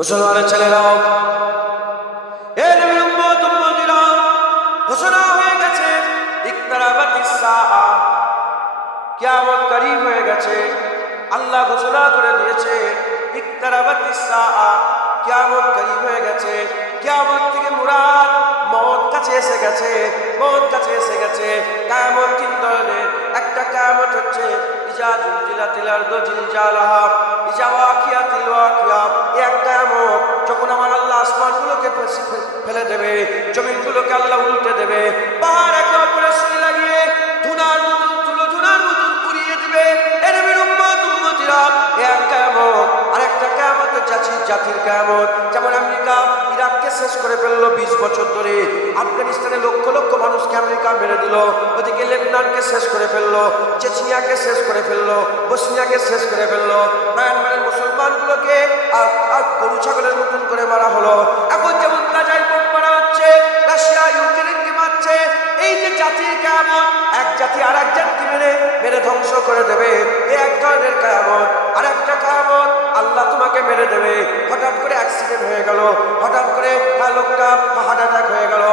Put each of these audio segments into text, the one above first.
মুসলমানের ছেলেরাও, এ নবীর উম্মত উম্মতিরা, ঘোষণা হয়ে গেছে ইকতারাবাতিস সাআ, কিয়ামত করিব হয়ে গেছে। আল্লাহ ঘোষণা করে দিয়েছে ইকতারাবাতিস সাআ, কিয়ামত করিব হয়ে গেছে। কিয়ামত থেকে মুরাদ মওত কাছে এসে গেছে, মওত কাছে এসে গেছে। কিয়ামত তিন ধরনের। একটা কিয়ামত হচ্ছে ইজা জুলজিলাতিল আরদু জিলজালাহা, ইজা ওয়াকিয়াতিল ওয়াকিয়া। এক কিয়ামত যখন আমার আল্লাহ আসমানগুলোকে ফেলে দেবে, জমিনগুলোকে আল্লাহ উল্টে দেবে, পাহাড় একে অপরের সঙ্গে লাগিয়ে ধুনার মতন তুলো ধুনার মতন পুড়িয়ে দিবে। এর উম্মত উম্মতিরা, এক কিয়ামত। আর একটা কিয়ামত জাতির কিয়ামত। যেমন আমেরিকা ইরাককে শেষ করে ফেললো 20 বছর ধরে, আফগানিস্তানে লক্ষ লক্ষ মানুষকে আমেরিকা মেরে দিল, ওদিকে লেবনানকে শেষ করে ফেললো, চেচনিয়াকে শেষ করে ফেললো, বসনিয়াকে শেষ করে ফেললো, মায়ানমারের মুসলমানগুলোকে আর গরু ছাগলের মতন করে মারা হলো। এখন যেমন গাজায় বোম মারা হচ্ছে, রাশিয়া ইউক্রেনকে মারছে। এই যে জাতির কিয়ামত, এক জাতি আর এক জাতিকে মেরে ধ্বংস করে দেবে, এই এক ধরনের কিয়ামত। আর একটা কিয়ামত আল্লাহ তোমাকে মেরে দেবে। হঠাৎ করে অ্যাক্সিডেন্ট হয়ে গেল, হঠাৎ করে লোকটা হার্ট অ্যাটাক হয়ে গেল,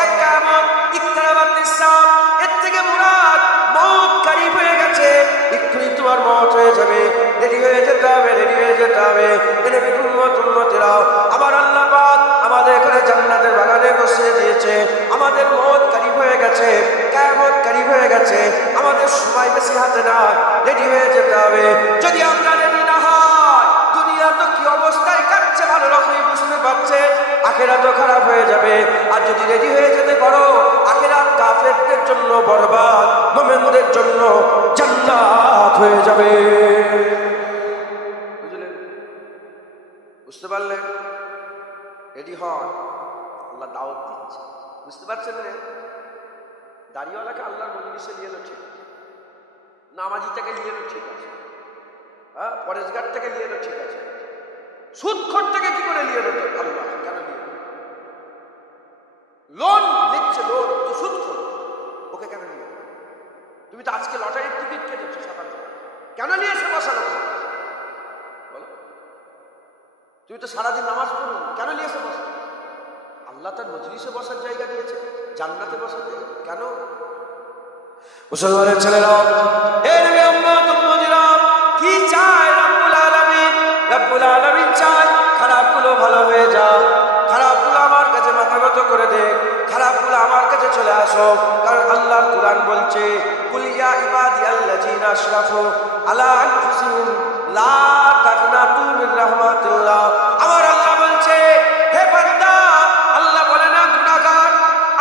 এক কিয়ামত। ইকতারাবাতিস সাআ, এর থেকে মুরাদ মওত করিব হয়ে গেছে। এক্ষুনি তোমার মওত হয়ে যাবে, রেডি হয়ে যেতে হবে, রেডি হয়ে যেতে হবে। এনে উম্মত উম্মতিরাও, আমার আল্লাহ পাক আমাদের এখানে জান্নাতের বাগানে বসিয়ে দিয়েছে। আমাদের মওত করিব হয়ে গেছে, কিয়ামত করিব হয়ে গেছে। আমাদের সময় বেশি হাতে না, রেডি হয়ে যেতে হবে। যদি আমরা রেডি না হয়, দুনিয়া তো কি অবস্থায় কাটছে ভালো রকমই বুঝতে পারছে, আখিরাত তো খারাপ হয়ে যাবে। আর যদি রেডি হয়ে যেতে পারো, আখিরাত কাফেরদের জন্য বরবাদ, মুমিনদের জন্য জান্নাত হয়ে যাবে। বুঝলেন? বুঝতে পারলেন? রেডি হন, আল্লাহ দাওয়াত দিচ্ছে। বুঝতে পারছেন না? দাড়িওয়ালাকে আল্লাহর মজলিসে নিয়ে এলো ঠিক, নামাজিটাকে নিয়ে এলো ঠিক আছে, হ্যাঁ, পরেশগারটাকে নিয়ে এলো ঠিক আছে, সুদখোরটাকে কি করে নিয়ে এলো আল্লাহ? কেন নিয়ে এলো? লোন নিচ্ছে, লোন তো সুদখোর, ওকে কেন নিয়ে এলো? তুমি তো আজকে লটারির টিকিট কেটেছো সকাল থেকে, কেন নিয়ে এসে বসালো তোমার? বলো, তুমি তো সারাদিন নামাজ পড়ো, কেন নিয়ে এসে বসালো? আল্লাহ তার মজলিসে বসার জায়গা দিয়েছে, জান্নাতে বসার জায়গা, কেন? মুসলমানের ছেলেরা, এর উম্মত উম্মতিরা, কি চায় রব্বুল আলামিন? রব্বুল আলামিন চায় খারাপগুলো ভালো হয়ে যাও, খারাপগুলো আমার কাছে মাথা নত করে দে, খারাপগুলো আমার কাছে চলে আসো। কারণ আল্লাহর কুরআন বলছে, কুল ইয়া ইবাদিয়াল্লাযিনা আশরাফু আলা আনফুসিহিম লা তাকনাতু মির রাহমাতিল্লাহ। আমার আল্লাহ বলছে, হে বান্দা, আল্লাহ বলে না গুনাহগার,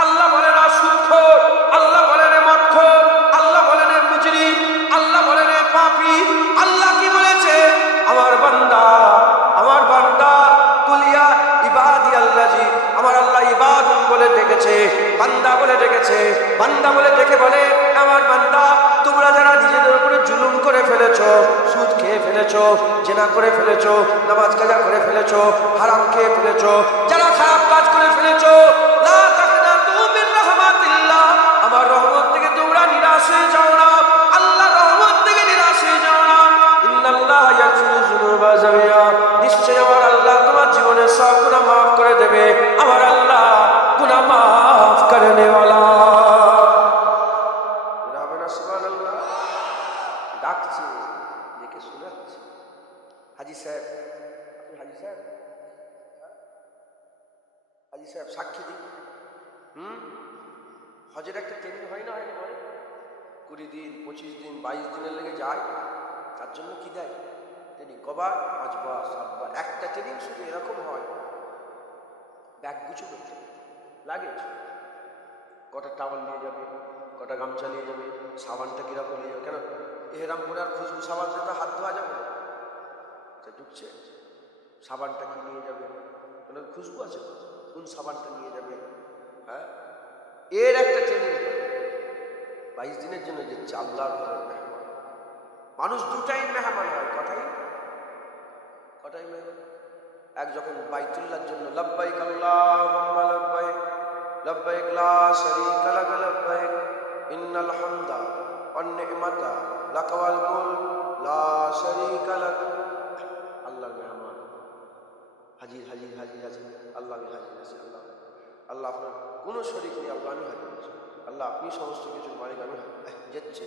আল্লাহ বলে না সুদখোর, আল্লাহ বলে না মদখোর, আল্লাহ বলে না মুজরিম, আল্লাহ বলে না পাপী। আল্লাহ কি বলেছে? আমার বান্দা, আমার বান্দা, কুলিয়া ইবাদিয়াল্লাযী, আমার আল্লাহ ইবাদুন বলে ডেকেছে, বান্দা বলে ডেকেছে। বান্দা বলে ডেকে বলে, আমার বান্দা, তোমরা যারা নিজেদের উপরে জুলুম করে ফেলেছো, সুদ খেয়ে ফেলেছো, জেনা করে ফেলেছো, নামাজ কাজা করে ফেলেছো, হারাম খেয়ে ফেলেছো, যারা খারাপ কাজ করে ফেলেছো, লা তাকনাতু মির রাহমাতিল্লাহ, আমার রহমত থেকে তোমরা নিরাশ হয়ে যাও না, আল্লাহর রহমত থেকে নিরাশ হয়ে যাও না। ইন্নাল্লাহা ইয়াগফিরু যুনুবা জামিআ, নিশ্চয় আমার আল্লাহ তোমার জীবনের সব গুনাহ মাফ করে দেবে। আমার আল্লাহ গুনাহ মাফ করনে ওয়ালা। রাবেনা সুবহানাল্লাহ। ডাকছে, ডেকে শোনাচ্ছে। হাজী সাহেব, আপনি হাজী সাহেব, হাজী সাহেব সাক্ষী দিন। হজের একটা ট্রেনিং হয় না, হয় না, 20 দিন 25 দিন 22 দিনের লেগে যায়। তার জন্য কি দেয় ট্রেনিং? কবার? 5 বার 7 বার। একটা ট্রেনিং শুধু এরকম হয়, ব্যাগ গুছো করতে লাগে, কটা টাওয়াল নিয়ে যাবে, কটা গামছা নিয়ে যাবে, সাবানটা কিরকম নিয়ে যাবে, কেন এহেরাম করে আর খুশবু সাবান দিয়ে তো হাত ধোয়া যাবে না, ঢুকছে। সাবানটা কি নিয়ে যাবে, খুশবু আছে, কোন সাবানটা নিয়ে যাবে, হ্যাঁ, এর একটা ট্রেনিং। 22 দিনের জন্য যে আল্লাহর ঘরের মেহমান, মানুষ 2 টাইম মেহমান হয়। কটাই মেহমান? এক যখন বাইতুল্লাহর জন্য লব্বাইক আল্লাহুম্মা লব্বাইক লব্বাইক লা শারীকা লাক লব্বাইক ইন্নাল হামদা ওয়ান নি'মাতা লাক ওয়াল মুলক লা শারীকা লাক, আল্লাহর মেহমান। হাজির হাজির হাজির হাজির, আল্লাহ আমি হাজির আছি, আল্লাহ আল্লাহ আপনার কোনো শরীক নেই, আল্লাহ আমি হাজির আছি, আল্লাহ আপনি সমস্ত কিছুর মালিক, আমি যাচ্ছে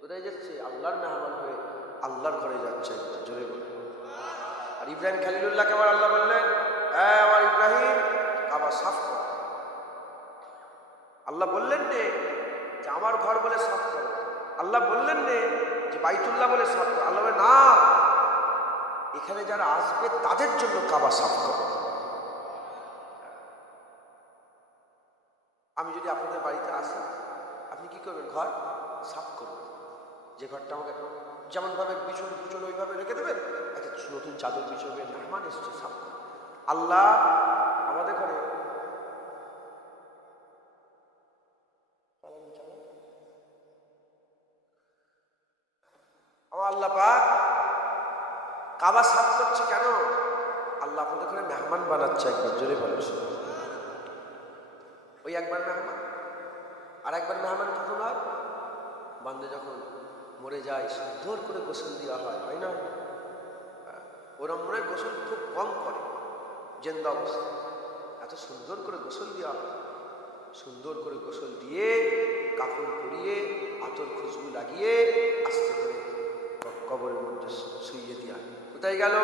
কোথায় যাচ্ছে? আল্লাহর মেহমান হয়ে আল্লাহর ঘরে যাচ্ছে, জোরে বলে। আর ইব্রাহিম খলিলুল্লাহকে আবার আল্লাহ বললেন, হ্যাঁ আমার ইব্রাহিম, কাবা সাফ কর। আল্লাহ বললেন নে যে আমার ঘর বলে সাফ করো, আল্লাহ বললেন নে যে বাইতুল্লাহ বলে সাফ করো। আল্লাহ বলে না, এখানে যারা আসবে তাদের জন্য কাবা সাফ করো। আমি যদি আপনাদের বাড়িতে আসি, আপনি কি করবেন? ঘর সাফ করবেন। যে ঘরটা আমাকে যেমনভাবে বিছুন বিছুন ওইভাবে রেখে দেবেন, একটা নতুন চাদর বিছাবে, মেহমান এসছে, সাফ করবেন। আল্লাহ আমাদের ঘরে আমার আল্লাহ পাক কাবা সাফ করছে কেন? আল্লাহ আপনাদের ঘরে মেহমান বানাচ্ছে। একবার জোরে বলেছে, ওই একবার মেহমান। আর একবার মেহমান কখন হয়? বান্দা যখন মরে যায়, সুন্দর করে গোসল দেওয়া হয়, হয় না? ওরা মনের গোসল খুব কম করে, জেন্দা অবস্থা এত সুন্দর করে গোসল দেওয়া হয়। সুন্দর করে গোসল দিয়ে, কাপড় পরিয়ে, আতর খুশবু লাগিয়ে আস্তে করে কবরের মধ্যে শুইয়ে দেওয়া। কোথায় গেল?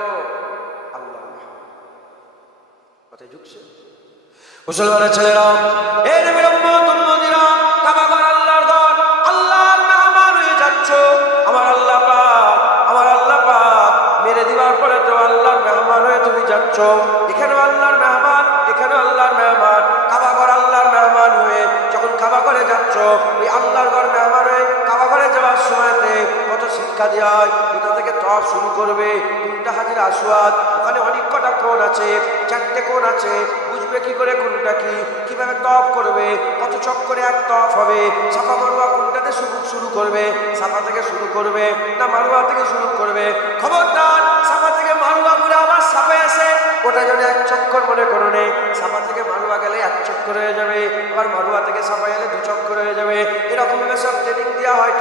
আল্লাহ কথায় ঢুকছে। মুসলমানের ছেলেরা, এই নবীর উম্মত উম্মতিরা, কাবা ঘর আল্লাহর ঘর, আল্লাহর মেহমান হয়ে যাচ্ছ। আমার আল্লাহ পাক মেরে দিবার পরে তো আল্লাহর মেহমান হয়ে তুমি যাচ্ছ। এখানেও আল্লাহর মেহমান, এখানেও আল্লাহর মেহমান। কাবা ঘর আল্লাহর মেহমান হয়ে যখন কাবা ঘরে যাচ্ছ, ওই আল্লাহর ঘর মেহমান হয়ে কাবা ঘরে যাওয়ার সময়তে কত শিক্ষা দেওয়া হয়। কোথা থেকে তওয়াফ শুরু করবে? কোনটা হাজির আসওয়াদ? ওখানে অনেক কটা কোণ আছে, 4টে কোণ আছে। বুঝবে কি করে কোনটা কি, কিভাবে তওয়াফ করবে, কত চক্করে এক তওয়াফ হবে, সাফা মারওয়া কোনটাতে শুরু করবে, সাফা থেকে শুরু করবে না মারওয়া থেকে শুরু করবে। খবরদার, সাফা থেকে মারওয়া ঘুরে আবার সাফায় আসে, ওটা যেন এক চক্কর মনে করো নেই। সাফা থেকে মারওয়া গেলে 1 চক্কর হয়ে যাবে, আবার মারওয়া থেকে সাফায় এলে 2 চক্কর হয়ে যাবে। এরকম ভাবে সব ট্রেনিং দেওয়া হয়।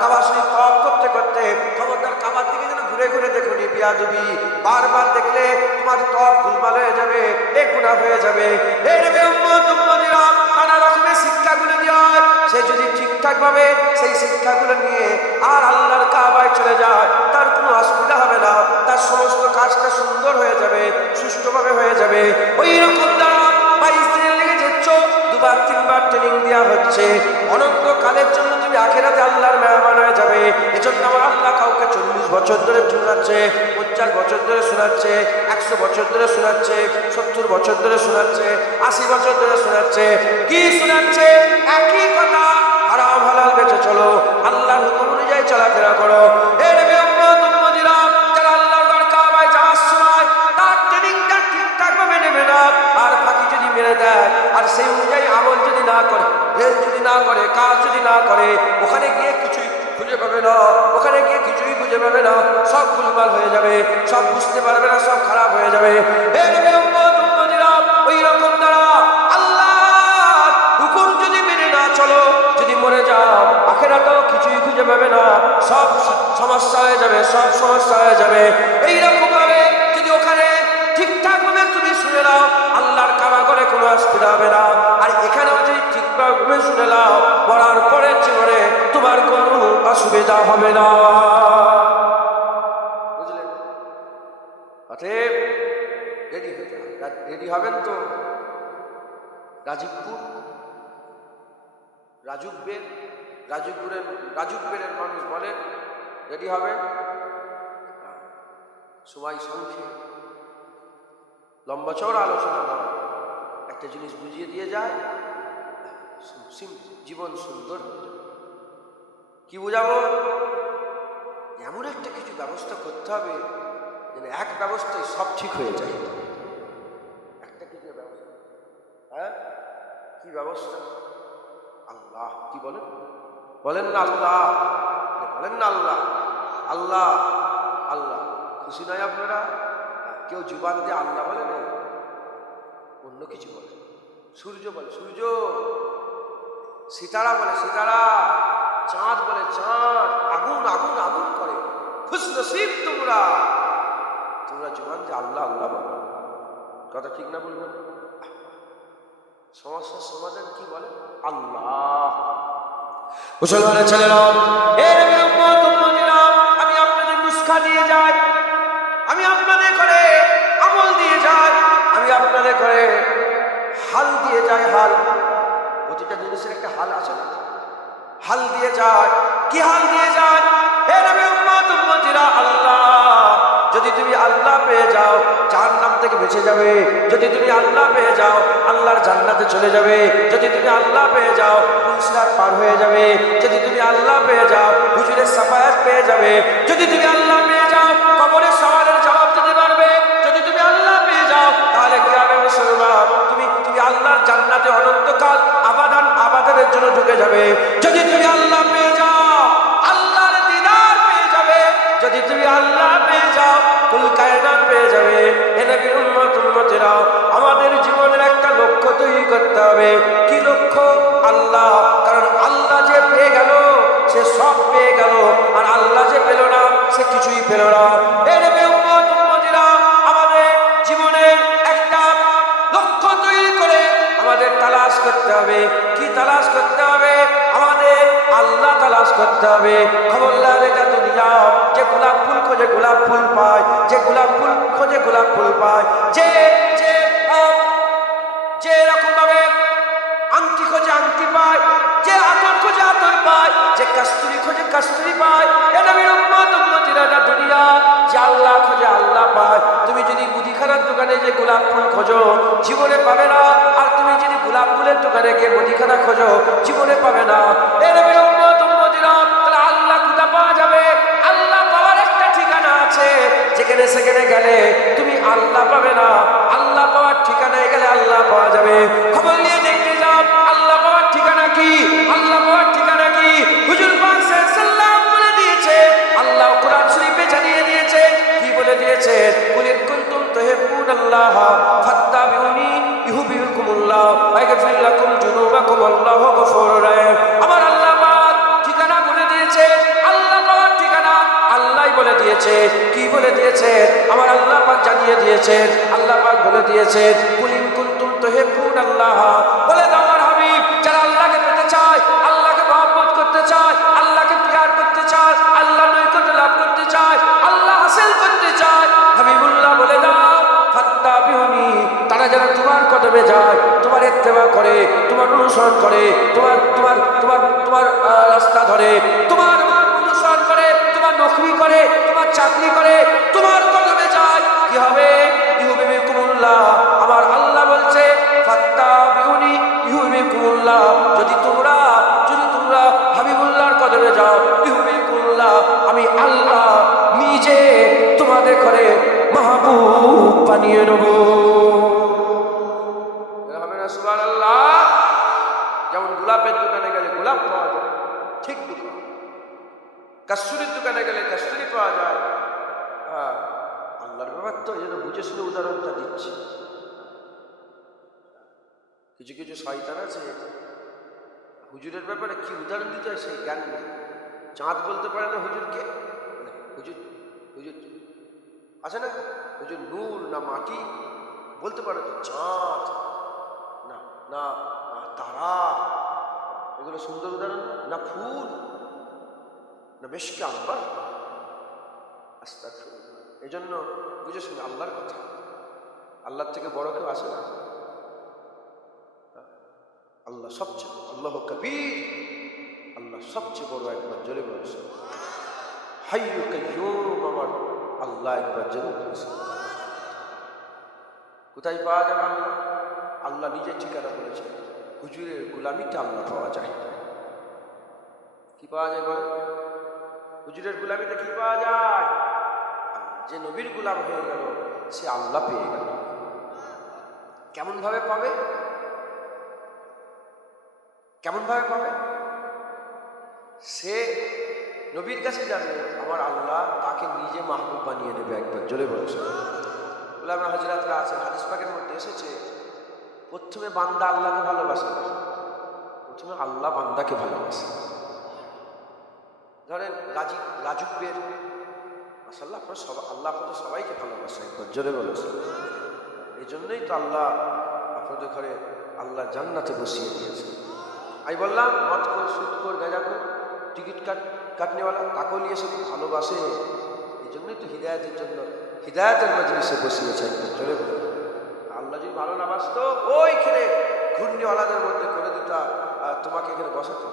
কাবা শরীফ তওয়াফ করতে করতে খবরদার কাবার দিকে যেন ঘুরে ঘুরে দেখো নি বিয়াদবি। বারবার দেখলে তোমার তওয়াফ গোলমাল হয়ে যাবে, এ গুনাহ হয়ে যাবে। এই নবীর উম্মত উম্মতিরা, নানা রকমের শিক্ষাগুলো দেওয়া হয়। সে যদি ঠিকঠাক ভাবে সেই শিক্ষাগুলো নিয়ে আর আল্লাহর কাবায় চলে যায়, তার কোনো অসুবিধা হবে না, তার সমস্ত কাজটা সুন্দর হয়ে যাবে, সুষ্ঠুভাবে হয়ে যাবে। ওই রকম দ্বারা 22 দিনের লেগে যাচ্ছ, 2বার 3বার ট্রেনিং দেওয়া হচ্ছে। অনন্তকালের জন্য তুমি আখিরাতে আল্লাহর মেহমান হয়ে যাবে। এজন্য আমার আল্লাহ কাউকে 40 বছর ধরে শোনাচ্ছে, 50 বছর ধরে শোনাচ্ছে, 100 বছর ধরে শোনাচ্ছে, 70 বছর ধরে শোনাচ্ছে, 80 বছর ধরে শোনাচ্ছে। কি শোনাচ্ছে? একই কথা, হারাম হালাল বেঁচে চলো, আল্লাহর হুকুম অনুযায়ী চলাফেরা করো। এই নবীর উম্মত উম্মতিরা, যারা আল্লাহর ঘর কাবায় যাওয়ার সময় তার ট্রেনিংটা ঠিকঠাক ভাবে নেবে না, আর ফাঁকি যদি মেরে দেয়, আর সেই অনুযায়ী আমল যদি না করে, রেল যদি না করে, কাজ যদি না করে, ওখানে গিয়ে কিছুই খুঁজে পাবে না, ওখানে গিয়ে কিছুই খুঁজে পাবে না, সব গোলমাল হয়ে যাবে, সব বুঝতে পারবে না, সব খারাপ হয়ে যাবে। এই নবীর উম্মত উম্মতিরা, ওই রকম দ্বারা আল্লাহর হুকুম যদি মেনে না চলো, যদি মরে যাও, আখিরাতেও কিছুই খুঁজে পাবে না, সব সমস্যা হয়ে যাবে, সব সমস্যা হয়ে যাবে। এইরকম ভাবে যদি ওখানে ঠিকঠাক ভাবে তুমি শুনে নাও, আল্লাহর কাবা ঘরে কোনো অসুবিধা হবে না। আর এখানেও যদি ঠিকঠাক ভাবে শুনে নাও, মরার পরে জীবনে তোমার কোনো অসুবিধা হবে না। বুঝলেন? অতএব রেডি হবেন তো? রাজুকবের মানুষ বলেন রেডি হবেন। সবাই সংক্ষেপ, লম্বা চওড়া আলোচনা নয়, একটা জিনিস বুঝিয়ে দিয়ে যায়, জীবন সুন্দর হয়ে যাবে। কি বুঝাবো? এমন একটা কিছু ব্যবস্থা করতে হবে যেন এক ব্যবস্থায় সব ঠিক হয়ে যায়। একটা কিছু ব্যবস্থা, হ্যাঁ, কি ব্যবস্থা? আল্লাহ। কি বলেন? বলেন না আল্লাহ, বলেন না আল্লাহ। আল্লাহ আল্লাহ, খুশি নয় আপনারা? কেউ জুবান দিয়ে আল্লাহ বলে না, অন্য কিছু বলে। সূর্য বলে সূর্য, সিতারা বলে সিতারা, চাঁদ বলে চাঁদ, আগুন আগুন আগুন করে। খুশ নসিব তোমরা, তোমরা জবান দিয়ে আল্লাহ আল্লাহ বলো। কথা ঠিক না বলবো? সমস্যার সমাধান কি বলে? আল্লাহ। মুসলমানের ছেলেরা, আমি আপনাদের নুসখা দিয়ে যাই, আমি আপনাদের করে আমল দিয়ে যাই, আমি আপনাদের করে হাল দিয়ে যাই। হাল, প্রতিটা জিনিসের একটা হাল আছে না? হাল দিয়ে যায়। কি হাল দিয়ে যায়? হে নবী উম্মত উম্মতিরা, আল্লাহ, যদি তুমি আল্লাহ পেয়ে যাও জাহান্নাম থেকে বেঁচে যাবে। যদি তুমি আল্লাহ পেয়ে যাও আল্লাহর জান্নাতে চলে যাবে। যদি তুমি আল্লাহ পেয়ে যাও পুলসিরাত পার হয়ে যাবে। যদি তুমি আল্লাহ পেয়ে যাও হুজুরের সাফায়াত পেয়ে যাবে। যদি তুমি আল্লাহ পেয়ে যাও কবরের সওয়ালের জবাব দিতে পারবে। যদি তুমি আল্লাহ পেয়ে যাও তাহলে কি হবে মুসলমান? তুমি আল্লাহর জান্নাতে অনন্তকাল আবাদান আবাদানের জন্য ঢুকে যাবে। যদি তুমি আল্লাহ পেয়ে যাও আল্লাহর দিদার পেয়ে যাবে। যদি তুমি আল্লাহ পেয়ে যাও কুল কায়নাত পেয়ে যাবে। হে নবীর উম্মত উম্মতেরা, আমাদের জীবনের একটা লক্ষ্য তৈরি করতে হবে। কি লক্ষ্য? আল্লাহ। কারণ আল্লাহ যে পেয়ে গেল সে সব পেয়ে গেল, আর আল্লাহ যে পেল না সে কিছুই পেল না। হে নবীর উম্মত উম্মতেরা, আমাদের জীবনের একটা লক্ষ্য তৈরি করে আমাদের তালাশ করতে হবে। কি তালাশ করতে হবে? আমাদের আল্লাহ তালাশ করতে হবে। খবরদার এটা দুনিয়া, যে গোলাপ ফুল খোঁজে গোলাপ ফুল পায়, যে গোলাপ ফুল খোঁজে গোলাপ ফুল পায়, যে এরকম ভাবে আংটি খোঁজে আংটি পায়, যে আতর খোঁজে আতর পায়, যে কস্তুরি খোঁজে কস্তুরি পায়। এটা দুনিয়া। যে আল্লাহ খোঁজে আল্লাহ পায়। তুমি যদি মুদিখানার দোকানে যে গোলাপ ফুল খোঁজো জীবনে পাবে না, আর তুমি যদি গোলাপ ফুলের দোকানে গিয়ে মুদিখানা খোঁজো জীবনে পাবে না। তাহলে আল্লাহ কোথা পাওয়া যাবে? আল্লাহ পাওয়ার একটা ঠিকানা আছে, যেখানে সেখানে গেলে তুমি আল্লাহ পাবে না। আল্লাহ পাওয়ার ঠিকানায় গেলে আল্লাহ পাওয়া যাবে। খবর নিয়ে দেখতে যাও আল্লাহ পাওয়ার ঠিকানা কি? আল্লাহ পাওয়ার ঠিকানা কি? হুজুর পাক সাল্লাল্লাহু বলে দিয়েছে, আল্লাহ কোরআন শরীফে জানিয়ে দিয়েছে। কি বলে দিয়েছে? কুল ইন কুনতুম তুহিব্বুনাল্লাহ ফাত্তাবিউনি ইউহিব্বুকুমুল্লাহ ওয়া ইয়াগফির লাকুম যুনুবাকুম আল্লাহু গফুরুর রহিম। আমার আল্লাহ পাক ঠিকানা বলে দিয়েছে। আল্লাহ পাওয়ার ঠিকানা আল্লাহই বলে দিয়েছে। কি বলে দিয়েছে? আমার আল্লাহ পাক জানিয়ে দিয়েছেন। আল্লাহ পাক বলে দিয়েছেন কুল ইন কুনতুম তুহিব্বুনাল্লাহ, বলে দাও আমার হাবিব, যারা আল্লাহকে পেতে চায়, আল্লাহকে মহব্বত করতে চায়, আল্লাহকে প্যার করতে চায়, আল্লাহ নৈকট্য লাভ করতে চায়, আল্লাহ হাসিল করতে চায়, হাবিবুল্লাহ বলে দাও ফাত্তাবিউনি, তারা যেন তোমার কদমে যায়, তোমার ইত্তেবা করে, তোমার অনুসরণ করে, তোমার তোমার তোমার তোমার রাস্তা ধরে, তোমার অনুসরণ করে, তোমার নকরি করে, তোমার চাকরি করে, তোমার কদমে যায়। কি হবে? ইউহিব্বুকুমুল্লাহ। আমার আল্লাহ বলছে ফাত্তাবিউনি ইউহিব্বুকুমুল্লাহ, যদি তোমরা হাবিবুল্লাহর কদমে যাও, ইউহিব্বুকুমুল্লাহ, আমি আল্লাহ নিজে তোমাদের করে মাহবুব বানিয়ে নেব। সুবহানাল্লাহ। যেমন গোলাপের দোকানে গেলে গোলাপ পাওয়া যায়, ঠিক দোকান। কস্তুরির দোকানে গেলে কস্তুরি পাওয়া যায়। আল্লাহর ব্যাপার তো, এই জন্য বুঝে শুনে উদাহরণটা দিচ্ছি। কিছু কিছু শয়তান আছে হুজুরের ব্যাপারে কি উদাহরণ দিতে হয় সেই জ্ঞান নেই। চাঁদ বলতে পারে না হুজুরকে, হুজুর হুজুর আছে না, হুজুর নূর না মাটি বলতে পারে তো, চাঁদ না না তারা, এগুলো সুন্দর উদাহরণ না, ফুল না মেশকে আম্বার। আস্তাগফিরুল্লাহ। এই জন্য বুঝে শুনে আল্লাহর কথা, আল্লাহর থেকে বড় কেউ আসে না। আল্লাহ সবচেয়ে, আল্লাহ কবীর, আল্লাহ সবচেয়ে বড়। একবার জোরে বলছে হাইয়্যু কাইয়্যুম, আমার আল্লাহ একবার জোরে বলছে। কোথায় পাওয়া যাবে আল্লাহ? আল্লাহ নিজের ঠিকানা বলেছে, হুজুরের গোলামিতে আল্লাহ পাওয়া যায়। কি পাওয়া যায় বলে? হুজুরের গোলামিতে কি পাওয়া যায়? যে নবীর গোলাম হয়ে গেল সে আল্লাহ পেয়ে গেল। কেমন ভাবে পাবে? কেমন ভাবে পাবে? সে নবীর কাছে যাবে, আমার আল্লাহ তাকে নিজে মাহবুব বানিয়ে নেবে। একবার জোরে বলছে। উলামা হযরতরা আছে, হাদিস পাকের মধ্যে এসেছে, প্রথমে বান্দা আল্লাহকে ভালোবাসে না, প্রথমে আল্লাহ বান্দাকে ভালোবাসে। ধরেন রাজুকবের মাশাআল্লাহ, আপনারা সবাই, আল্লাহ আপনাদের সবাইকে ভালোবাসে, একবার জোরে বলেছেন। এই জন্যই তো আল্লাহ আপনাদের ঘরে আল্লাহ জান্নাতে বসিয়ে দিয়েছে। আমি বললাম মদ কর, সুদ কর, গাঁজা কর, টিকিট কাটনেওয়ালা, তাকেও নিয়ে এসে ভালোবাসে। এই জন্যই তো হিদায়াতের জন্য হিদায়াতের মজলিসে বসিয়েছে, একবার জোরে বলে। আল্লাহ যদি ভালো না বাসতো ওইখানে ঘূর্ণিওয়ালাদের মধ্যে করে দিত, তোমাকে এখানে বসাতো।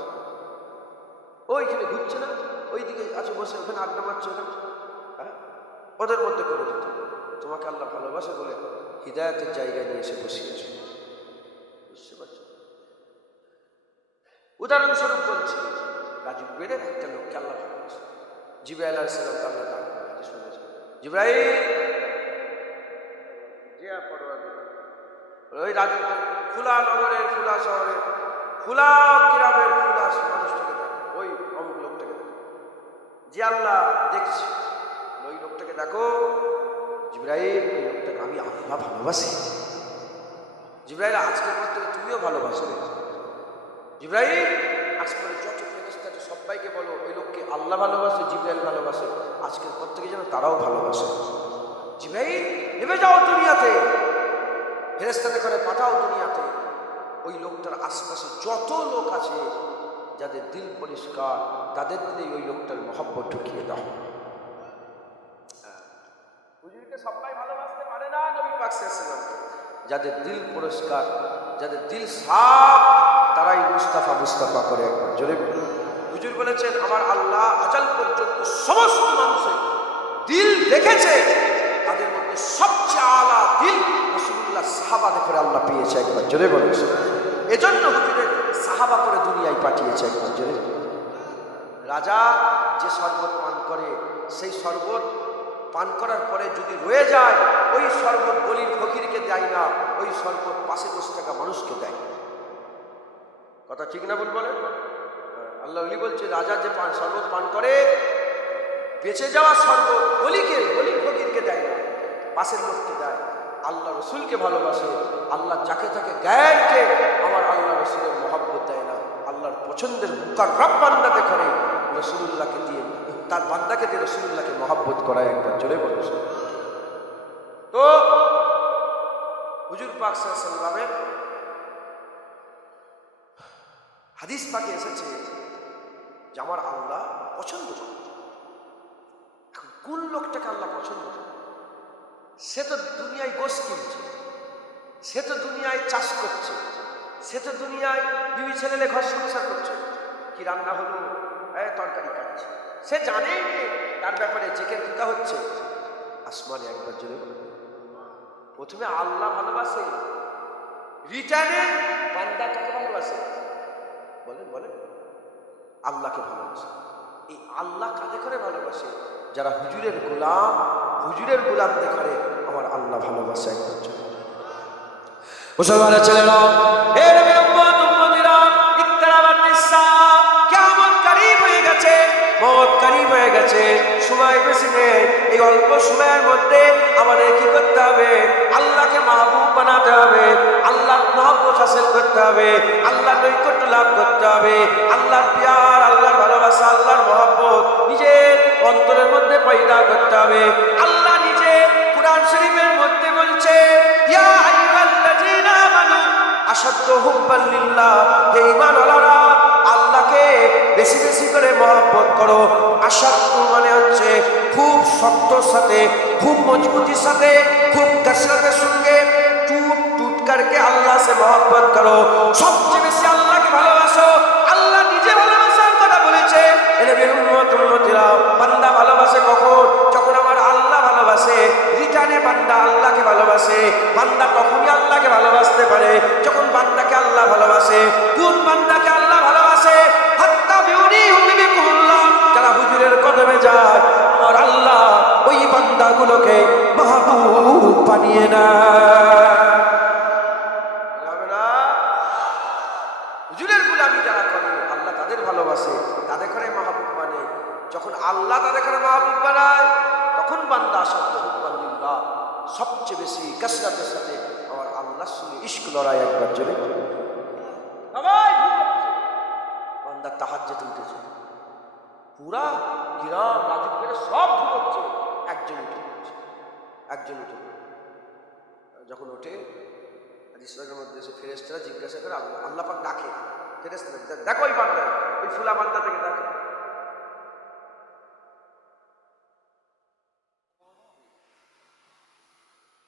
ওইখানে ঘুরছে না, ওইদিকে আছে বসে, ওখানে আড্ডা মারছে, ওখানে ওদের মধ্যে করে দিত। তোমাকে আল্লাহ ভালোবাসে বলে হিদায়াতের জায়গায় নিয়ে এসে বসিয়েছে। বুঝতে পারছো? উদাহরণস্বরূপ বলছি, রাজীবের একটা লোককে আল্লাহ ভালোবাসে। জিবরাইল আলাইহিস সালামকে আল্লাহ ডাকতে শুনেছে, জিবরাইল, ওই রাজীব ফুলা নগরের, ফুলা শহরের, ফুলা গ্রামের ফুলা মানুষটাকে দেখো, ওই অমুক লোকটাকে দেখো। যে আল্লাহ দেখছি, ওই লোকটাকে দেখো। জিবরাইল, ওই লোকটাকে আমি আল্লাহ ভালোবাসি। জিবরাইল, আজকের পর থেকে তুমিও ভালোবাসবে। জিবরাইল, আজকের যত ফেরেশতা আছে সবাইকে বলো ওই লোককে আল্লাহ ভালোবাসে, জিবরাইল ভালোবাসে, আজকের পর থেকে যেন তারাও ভালোবাসে। জিবরাইল, নেমে যাও দুনিয়াতে, ফেরেশতাদের ঘরে পাঠাও দুনিয়াতে। ওই লোকটার আশপাশে যত লোক আছে যাদের দিল পরিষ্কার, তাদের দিলে ওই লোকটার মহব্বত ঢুকিয়ে দাও। হুজুরকে সবাই ভালোবাসতে পারে না, নবী পাক সাল্লাল্লাহু আলাইহি ওয়াসাল্লাম। যাদের দিল পরিষ্কার, যাদের দিল সাফ, তারাই মুস্তাফা মুস্তাফা করে। একবার জোরে হুজুর বলেছেন, আমার আল্লাহ আজাল পর্যন্ত সমস্ত মানুষের দিল দেখেছে, তাদের মধ্যে সবচেয়ে আলা দিল রাসূলুল্লাহ সাহাবাদের করে আল্লাহ পেয়েছে। একবার জোরে বলেছে, এজন্য হুজুরের সাহাবা করে দুনিয়ায় পাঠিয়েছে। একবার জোরে। রাজা যে শরবত পান করে, সেই শরবত পান করার পরে যদি রয়ে যায়, ওই শরবত গলির ফকিরকে দেয় না, ওই শরবত পাশে বসে থাকা মানুষকে দেয়। কথা ঠিক না ভুল বলেন? আল্লাহ ওলি বলছে, রাজা যে শরবত পান করে, বেঁচে যাওয়া শরবত গলির ফকিরকে দেয় না, পাশের লোককে দেয়। আল্লাহ রসুলকে ভালোবাসে, আল্লাহ যাকে তাকে গায়কে আমার আল্লাহ রসুলের মহব্বত দেয় না, আল্লাহর পছন্দের মুকাররব বান্দাকে করে রসুলুল্লাহকে দিয়ে, তার বান্দাকে দিয়ে রসুলুল্লাহকে মহব্বত করায়। একবার জোরে বলেছে। তো হুজুর পাক সাল্লাল্লাহু আলাইহি ওয়াসাল্লামের হাদিস পাকে এসেছে যে আমার আল্লাহ পছন্দ করে। এখন কোন লোকটাকে আল্লাহ পছন্দ করে? সে তো দুনিয়ায় গোশ কিনছে, সে তো দুনিয়ায় চাষ করছে, সে তো দুনিয়ায় বিবি ছেলে ঘর সংসার করছে। কি রান্না হলো, তরকারি কাটছে, সে জানেই তার ব্যাপারে জেকের পিতা হচ্ছে আসমানে। একবার জোরে প্রথমে আল্লাহ ভালোবাসে, রিটার্নে বান্দা কাকে ভালোবাসে? বলেন বলেন, আল্লাহকে ভালোবাসে। এই আল্লাহ কাকে করে ভালোবাসে? যারা হুজুরের গোলাম, হুজুরের গোলামদের করে আমার আল্লাহ ভালোবাসে। একবার জোরে মুসলমানের ছেলেরা, হে নবীর উম্মত উম্মতিরা, ইকতারাবাতিস সাআ, কিয়ামত করিব হয়ে গেছে, মওত করিব হয়ে গেছে, সময় বেশি নেই। এই অল্প সময়ের মধ্যে আমাদের কি করতে হবে? আল্লাহকে মাহবুব বানাতে হবে, আল্লাহর মহব্বত হাসিল করতে হবে, আল্লাহর নৈকট্য লাভ করতে হবে, আল্লাহর প্যার, আল্লাহর ভালোবাসা, আল্লাহর মহব্বত নিজের অন্তরের মধ্যে পয়দা করতে হবে। আল্লাহ নিজে কুরআন শরীফের মধ্যে বলছে, ইয়া আইয়ুহাল্লাযীনা আমানু আশাদ্দু হুব্বান লিল্লাহ, হে ঈমানওয়ালারা আল্লাহকে বেশি বেশি করে মহব্বত করো। আশাদ্দু মানে হচ্ছে খুব শক্তর সাথে, খুব মজবুতির সাথে, খুব কাসরাতের সঙ্গে টুট টুট করকে আল্লাহ সে মহব্বত করো। সবচেয়ে বেশি আল্লাহকে ভালোবাসো। আল্লাহ নিজে ভালোবাসার কথা বলেছে। নবীর উম্মত উম্মতিরা, বান্দা ভালোবাসে কখন? যখন আমার আল্লাহ ভালোবাসে। রিটার্নে বান্দা আল্লাহকে ভালোবাসে। বান্দা তখনই আল্লাহকে ভালোবাসতে পারে যখন বান্দাকে আল্লাহ ভালোবাসে। কোন বান্দাকে আল্লাহ ভালোবাসে? হাত্তা বিউনি হুবিকুল্লাহ, যারা হুজুরের কদমে যায় আমার আল্লাহ ওই বান্দাগুলোকে মাহবুব বানিয়ে নেয়। হুজুরের গোলামি যারা করে আল্লাহ তাদের ভালোবাসে, তাদের করে মাহবুব বানে। যখন আল্লাহ তাদের করে মাহবুব বানায় তখন বান্দা আশাদ্দু হুব্বান লিল্লাহ, সবচেয়ে বেশি কাসরাতের সাথে আমার আল্লাহর সঙ্গে ইশক লড়াই। একবার জোরে সবাই বান্দা তাহাজ্জুদ উঠেছে, পুরা গ্রাম রাজীবপুরে সব ঘুমোচ্ছে, একজন উঠে পড়ছে, একজন উঠে পড়ে। যখন ওঠে হাদিসের মধ্যে এসে ফেরেশতারা জিজ্ঞাসা করে, আল্লাহ পাক ডাকে ফেরেশতারা, দেখো ওই বান্দা, ওই ফুলা বান্দা থেকে দেখো।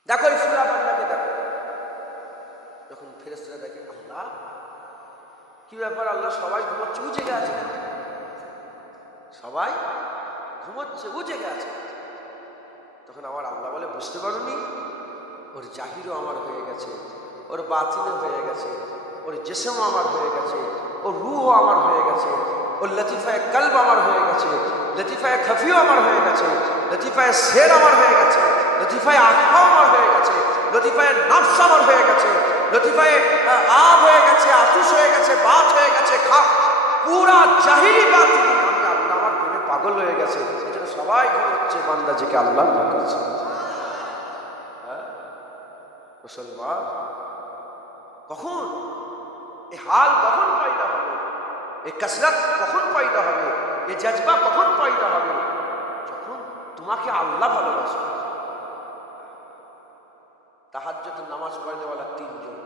দেখো ওই ফুলা বান্দাকে দেখো। যখন ফেরেশতারা দেখে, আল্লাহ কি ব্যাপার আল্লাহ, সবাই ঘুমাচ্ছে, ও জেগে আছে, সবাই ঘুমাচ্ছে, ও জেগে আছে। তখন আমার আল্লাহ বলে, বুঝতে পারোনি, ওর জাহিরও আমার হয়ে গেছে, ওর বাতিনও হয়ে গেছে, ওর জিসমও আমার হয়ে গেছে, ওর রূহও আমার হয়ে গেছে, ওর লতিফায়ে কলব আমার হয়ে গেছে, লতিফায়ে খফিও আমার হয়ে গেছে, লতিফায়ে শের আমার হয়ে গেছে, লতিফায়ে আখফাও আমার হয়ে গেছে, লতিফায়ে নফস আমার হয়ে গেছে, লতিফায়ে আব হয়ে গেছে, আতুশ হয়ে গেছে, বাত হয়ে গেছে, পুরা জাহিরি বাতিন আমি আল্লাহ আমার প্রেমে পাগল হয়ে গেছে। এজন্য সবাই ঘুমোচ্ছে, বান্দা জেগে আল্লাহ ডাকছে। মুসলমান কখন এই হাল কখন পয়দা হবে, এই কসরত কখন পয়দা হবে, এই জজবা কখন পয়দা হবে, যখন তোমাকে আল্লাহ ভালোবাসবে। তাহাজ্জুদের নামাজ পড়নেওয়ালা তিনজন,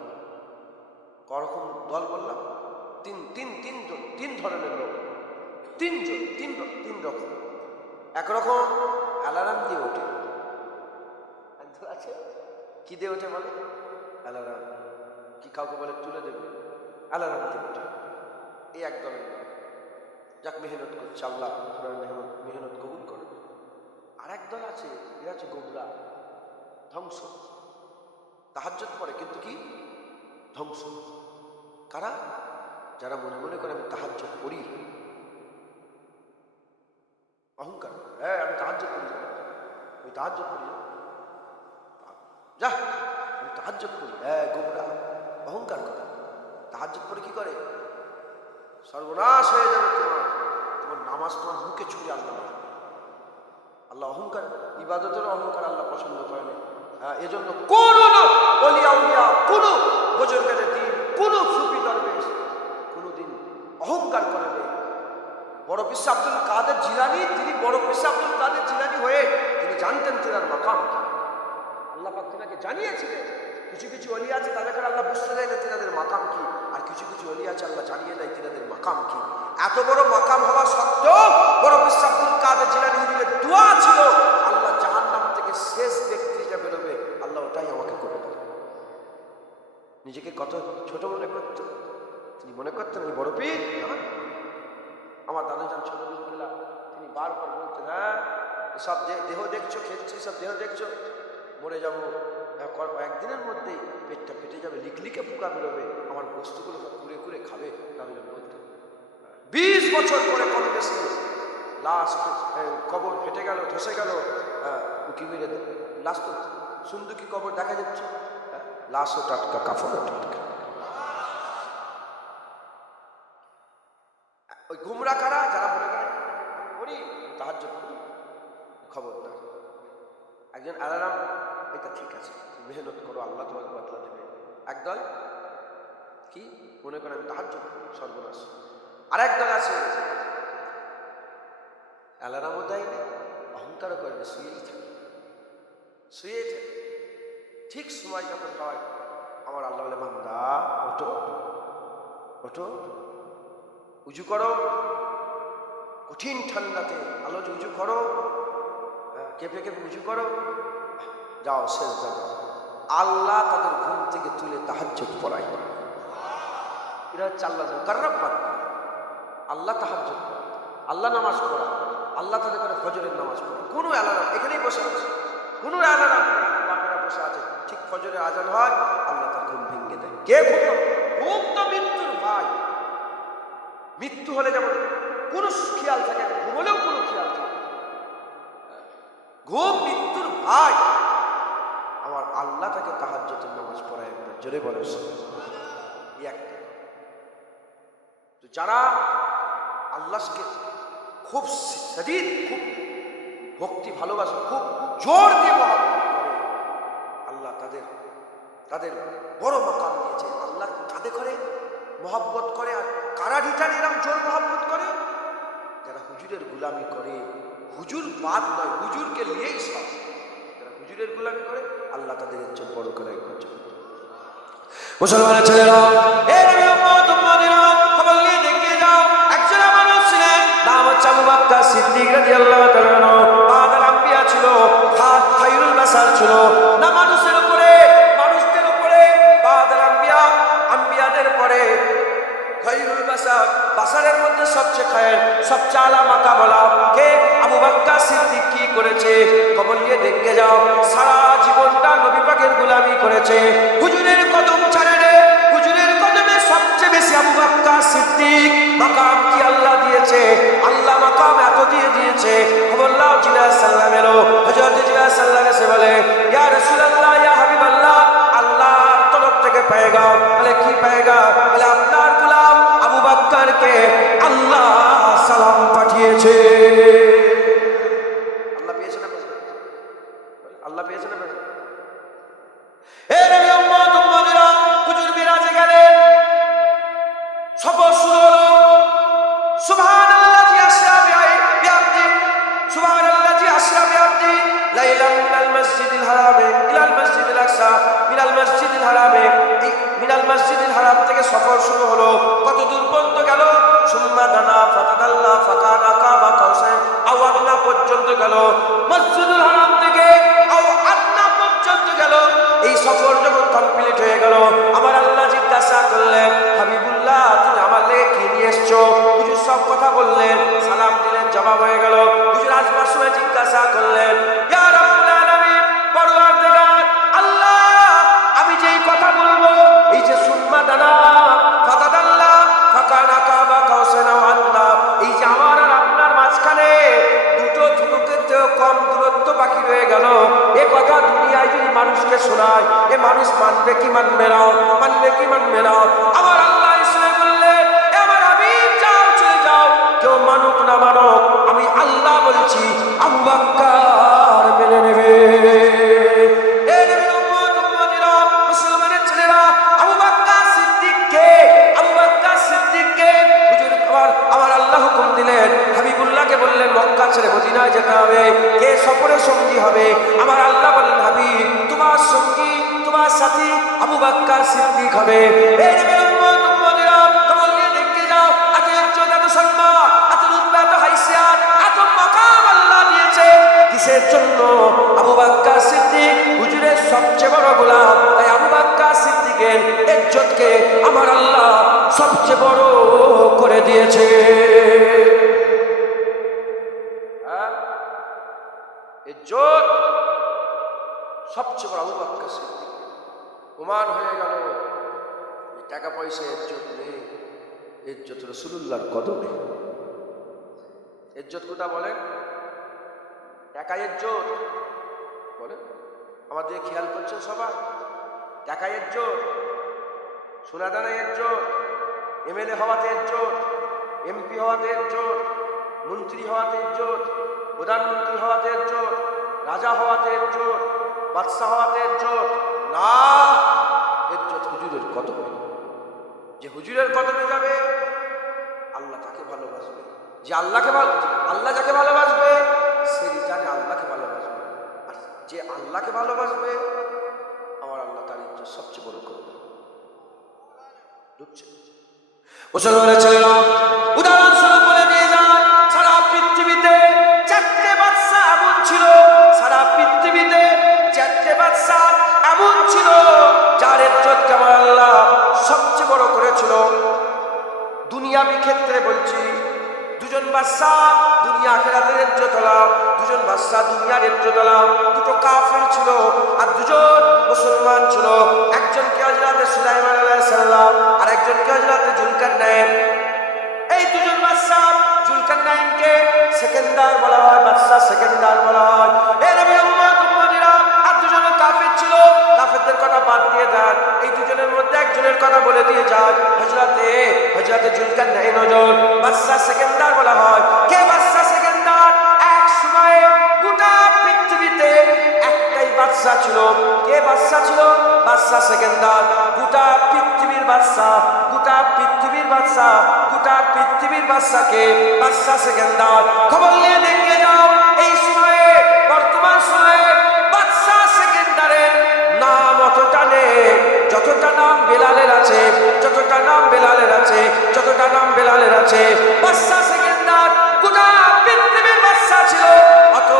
করকম দল বললাম, তিন ধরনের লোক, তিনজন, তিন রকম। একরকম অ্যালার্ম দিয়ে ওঠে, একদল আছে কি দিয়ে ওঠে বলে অ্যালার্ম, কি কাউকে বলে তুলে দেবে, অ্যালার্ম দিয়ে ওঠে, এই একদলের লোক। যাক মেহনত করছে, আল্লাহ মেহনত কবুল করে। আর একদল আছে, এরা হচ্ছে গোমরা, ধ্বংস। তাহাজ্জুদ পড়ে কিন্তু কি ধ্বংস। কারা? যারা মনে মনে করে আমি তাহাজ্জুদ পড়ি, অহংকার, হ্যাঁ আমি তাহাজ্জুদ পড়ি, আমি তাহাজ্জুদ পড়ি, যা আমি তাহাজ্জুদ পড়ি, হ্যাঁ গোমরা, অহংকার করে। তাহাজ্জুদ পড়ে কি করে? সর্বনাশ হয়ে যাবে তোমার নামাজ, তোমার মুখে ছুঁড়ে আল্লাহ। আল্লাহ অহংকার, ইবাদতের অহংকার আল্লাহ পছন্দ করে না। এজন্য কোন ওলিয়া উলিয়া, কোন বুজুর্গদের দিন, কোন সুফি দরবেশ কোনদিন অহংকার করবে। বড় পীর আব্দুল কাদের জিলানী, তিনি বড় পীর আব্দুল কাদের জিলানী হয়ে তিনি জানতেন তিনার মাকাম। আল্লাহ পাক তিনাকে জানিয়েছিলেন। কিছু কিছু ওলি আছে তাদেরকে আল্লাহ বুঝতে দেয় না তিনাদের মাকাম কি, আর কিছু কিছু ওলি আছে আল্লাহ জানিয়ে দেয় তিনাদের মাকাম কি। এত বড় মাকাম হওয়া সত্ত্বেও বড় পীর আব্দুল কাদের জিলানী হুজুরের দোয়া ছিল, আল্লাহ জাহান্নাম থেকে শেষ ব্যক্তি যা বেরোবে আল্লাহ ওটাই আমাকে করে দেবে। নিজেকে কত ছোট মনে করত, তিনি মনে করতেন আমি বড় পীর। আমার দাদাজান ছোট বিকেলা তিনি বারবার বলতেন, হ্যাঁ এসব দেহ দেখছো, খেলছি সব দেহ দেখছো, মরে যাবো একদিনের মধ্যেই, পেটটা ফেটে যাবে, লিকলিকে পোকা বেরোবে, আমার বস্তুগুলো সব কুড়ে কুড়ে খাবে। দাদাজান বলতেন 20 বছর পরে কম বেশি লাশ কবর ফেটে গেল, ধসে গেল, উকি মেরে লাশ তো সুন্দুকি কবর দেখা যাচ্ছে, লাশও টাটকা, কাফনও টাটকা। ওই গুমরা কারা? যারা মনে করেন করি তাহাজ্জুদ করি, খবরদার। একজন অ্যালার্ম, এটা ঠিক আছে, মেহনত করো, আল্লাহ তোমাকে বদলা দেবে। একদল কি মনে করেন তাহাজ্জুদ করি, সর্বনাশ। আর একদল আছে অ্যালার্মও দেয় না, অহংকারও করে না, শুয়েই থাকে, শুয়ে থাকে। ঠিক সময় যখন হয় আমার আল্লাহ বলে, বান্দা ওঠো, ওঠো, উজু করো, কঠিন ঠান্ডাতে আলো উজু করো, কেঁপে কেঁপে উজু করো, যাও শেষ যাবে। আল্লাহ তাদের ঘুম থেকে তুলে তাহাজ্জুদ পড়ায়। এরা হচ্ছে আল্লাহ মুকাররব বান্দা। আল্লাহ তাহাজ্জুদ, আল্লাহ নামাজ পড়া, আল্লাহ তাদের করে ফজরের নামাজ পড়া। কোনো অ্যালার্ম, এখানেই বসে আছে, কোনো অ্যালার্ম বাপেরা বসে আছে, ঠিক ফজরের আজান হয়, আল্লাহ তার ঘুম ভেঙে দেয়। কে ঘুম? ঘুম তো মৃত্যুর ভাই। মৃত্যু হলে যেমন কোনো খেয়াল থাকে না, ঘুমলেও কোনো খেয়াল থাকে। ঘুম মৃত্যুর ভাই। আমার আল্লাহ তাকে তাহাজ্জুদের নামাজ পড়ায়, একবার জোরে বলে একটা। তো যারা আল্লাহকে খুব শদীদ, খুব ভক্তি ভালোবাসে, খুব জোর দিয়ে মহব্বত করে, আল্লাহ তাদের বড় মাকাম দিয়েছে। আল্লাহ কাঁধে করে মহব্বত করে। আর কারা রিটার্ন এরকম জোর মহব্বত করে? যারা হুজুরের গুলামি করে, হুজুর বাদ নয়, হুজুরকে নিয়েই সব। যারা হুজুরের গোলামি করে আল্লাহ তাদের ইজ্জত বড় করে করছে। মুসলমানের ছেলেরা, এই নবীর উম্মত উম্মতিরা, খবর নিয়ে দেখে যাও, একজন মানুষ ছিলেন, নাম হচ্ছে আবু বকর সিদ্দিক রাদিয়াল্লাহু তাআলা আনহু। বাদার আম্বিয়া ছিল, খায়রুল বাশার ছিল। না মানুষের উপরে, মানুষদের উপরে বাদার আম্বিয়া, আম্বিয়াদের পরে খায়রুল বাশার, বাশারের মধ্যে সবচেয়ে খায়ের, সবচেয়ে আলা মাকাম বলা কে? আবু বকর সিদ্দিক। কি করেছে? খবর নিয়ে দেখে যাও, সারা জীবনটা নবী পাকের গোলামি করেছে। হুজুরের কদম ছাড়ে রে, হুজুরের কদমে সবচেয়ে বেশি আবু বকর সিদ্দিক মাকাম কি আল্লাহ দিয়েছে। আল্লাহ মাকাম এত দিয়ে দিয়েছে। খবর লাও, জিবরাইল সাল্লাম এলো, হযরত জিবরাইল সাল্লাম এসে বলে, ইয়া রাসূলুল্লাহ, ইয়া হাবিবাল্লাহ, আল্লাহর তরফ থেকে পেগাম। বলে কি পেগাম? বলে আপনার গোলাম আবু বকরকে আল্লাহ সালাম পাঠিয়েছে। আল্লাহ পেয়েছে না? আল্লাহ পেয়েছে না? এ নবী উম্মত উম্মতিরা, হুজুর মিরাজে গেলেন, সফর শুরু হলো। সুবহানাল্লাযী আসরা বিআবদি, সুবহানাল্লাযী আসরা বিআবদি লাইলাম মিনাল মাসজিদিল হারামে ইলাল মাসজিদিল আকসা, মিনাল মাসজিদিল হারামে, মিনাল মাসজিদিল হারাম থেকে সফর শুরু হলো। কত দূর পর্যন্ত গেল? সুম্মা দানা ফাতাদাল্লা ফাকানা কাবা কাউসাইন আও আদনা পর্যন্ত গেল। মসজিদুল হারাম থেকে আও আদনা পর্যন্ত গেল। এই সফর যখন কমপ্লিট হয়ে গেল, আমার আল্লাহ জিজ্ঞাসা করলেন, হাবিবুল্লাহ, তুমি আমার লেগে কি নিয়ে এসছো? হুজুর সব কথা বললেন, সালাম দিলেন, জবাব হয়ে গেল। হুজুর আসবার সময় জিজ্ঞাসা করলেন, ইয়া রাব্বুল আলামিন, পরওয়ারদিগার আল্লাহ, আমি যেই কথা বলবো, এই যে সুম্মা দানা ফাতাদাল্লা ফাকানা কাবা কাউসাইন আও আদনা, এই যে আমার আর আপনার মাঝখানে দুটো ঝুনুকের চেয়েও কম দূরত্ব বাকি রয়ে গেল, এ কথা দুনিয়ায় যদি মানুষকে শোনায়, এ মানুষ মানবে কি মানবে না? মানবে কি মানবে না? আমার আল্লাহ ইসলামে বললেন, এ আমার হাবিব, যাও, চলে যাও, কেউ মানুক না মানুক, আমি আল্লাহ বলছি, আবু বকর মেনে নেবে। এ নবীর উম্মত উম্মতিরা, মুসলমানের ছেলেরা, আবু বকর সিদ্দিককে, আবু বকর সিদ্দিককে হুজুর আমার আল্লাহ হুকুম দিলেন, হাবিবুল্লাহকে বললেন মক্কা ছেড়ে মদিনায় যেতে হবে। কে সফরে সঙ্গী হবে? আমার আল্লাহ বললেন, হাবিব, তোমার সঙ্গী, তোমার সাথী আবু বকর সিদ্দিক হবে। এই নবীর উম্মত উম্মতিরা, খবর নিয়ে দেখতে যাও, এত ইজ্জত, এত সম্মান, এত রুতবা, এত হাইসিয়াত, এত মাকাম আল্লাহ দিয়েছে কিসের জন্য? আবু বকর সিদ্দিক হুজুরের সবচেয়ে বড় গোলাম। তাই আবু বকর সিদ্দিকের ইজ্জতকে আমার আল্লাহ সবচেয়ে বড় করে দিয়েছে। ইজ্জত সবচেয়ে বড় আবু বকর সিদ্দিক। প্রমাণ হয়ে গেল টাকা পয়সা ইজ্জত নেই, ইজ্জত রাসূলুল্লাহর কদমে। ইজ্জত কোথা বলেন? টাকা ইজ্জত বলেন? আমাদের খেয়াল করছেন সবাই? টাকা ইজ্জত, সোনাদানা ইজ্জত, এমএলএ হওয়াতে ইজ্জত, এমপি হওয়াতে ইজ্জত, মন্ত্রী হওয়াতে ইজ্জত, প্রধানমন্ত্রী হওয়াতে ইজ্জত, রাজা হওয়াতে ইজ্জত, বাদশা হওয়াতে ইজ্জত না। ইজ্জত হুজুরের কদমে। যে হুজুরের কদমে যাবে, আল্লাহ তাকে ভালোবাসবে। যে আল্লাহ যাকে ভালোবাসবে, সে রিটার্নে আল্লাহকে ভালোবাসবে। আর যে আল্লাহকে ভালোবাসবে, আমার আল্লাহ তার ইজ্জত সবচেয়ে বড় করবে। বুঝছে? মুসলমানের ছেলেরা, উদাহরণস্বরূপ বলে দিয়ে যায়, সারা পৃথিবীতে 4টে বাদশা এমন ছিল, সারা পৃথিবীতে 4টে বাদশা এমন ছিল যার ইজ্জতকে আমার আল্লাহ সবচেয়ে বড় করেছিল। দুনিয়াবি ক্ষেত্রে বলছি, দুজন বাদশা দুনিয়া আখিরাতের ইজ্জত হলো, দুজন বাদশা দুনিয়ার ইজ্জত হলো। দুটো কাফির ছিল আর দুজন মুসলমান ছিল। একজনকে হযরত সুলাইমান আলাইহিস সালাম আর একজনকে হযরত জুলকারনাইন। এই দুজন বাদশা, জুলকারনাইনকে সেকেন্দার বলা হয়, বাদশা সেকেন্দার বলা হয়। এই নবী উম্মত উম্মতিরা, আর দুজন কাফির ছিল। কাফিরদের কথা বাদ দিয়ে দেন, এই দুজনের মধ্যে একজনের কথা বলে দিয়ে যায়, হযরত জুলকারনাইন হযরত বাদশা সেকেন্দার বলা হয়। কে বাদশা সেকেন্দার? এক সময়ে গোটা পৃথিবীতে একটাই বাদশা ছিল। কে বাদশা ছিল? বাদশা সেকেন্দার। গোটা পৃথিবীর বাদশা, গোটা পৃথিবীর বাদশা, গোটা পৃথিবীর বাদশাকে বাদশা সেকেন্দার। খবর নিয়ে দেখে যাও, এই সময়ে বর্তমান সময়ে বাদশা সেকেন্দারের নাম অতটা নেই যতটা নাম বেলালের আছে, যতটা নাম বেলালের আছে, যতটা নাম বেলালের আছে। বাদশা সেকেন্দার গোটা পৃথিবীর বাদশা ছিল, অত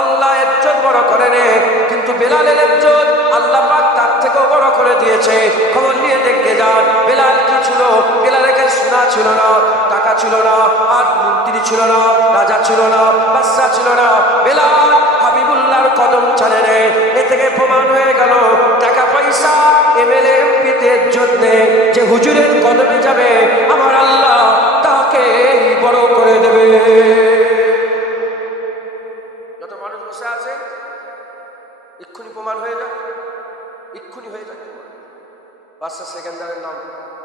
আল্লাহ ইজ্জত বড় করে নে, কিন্তু বেলালের ইজ্জত আল্লাহ পাক তার থেকেও বড় করে দিয়েছে। খবর নিয়ে দেখতে যান বেলাল কি ছিল। বেলালের কাছে সোনা ছিল না, টাকা ছিল না, আর মন্ত্রী ছিল না, রাজা ছিল না, বাদশা ছিল না। বেলাল হাবিবুল্লাহর কদম ছাড়ে নেয়। এ থেকে প্রমাণ হয়ে গেল টাকা পয়সা এমএলএ এমপিতে ইজ্জত নেই, যে হুজুরের কদমে যাবে আমার আল্লাহ তাকে বড় করে দেবে। যত মানুষ বসে আছে এক্ষুনি প্রমাণ হয়ে যায়, এক্ষুনি হয়ে যায়। বাদশা সেকেন্দারের নাম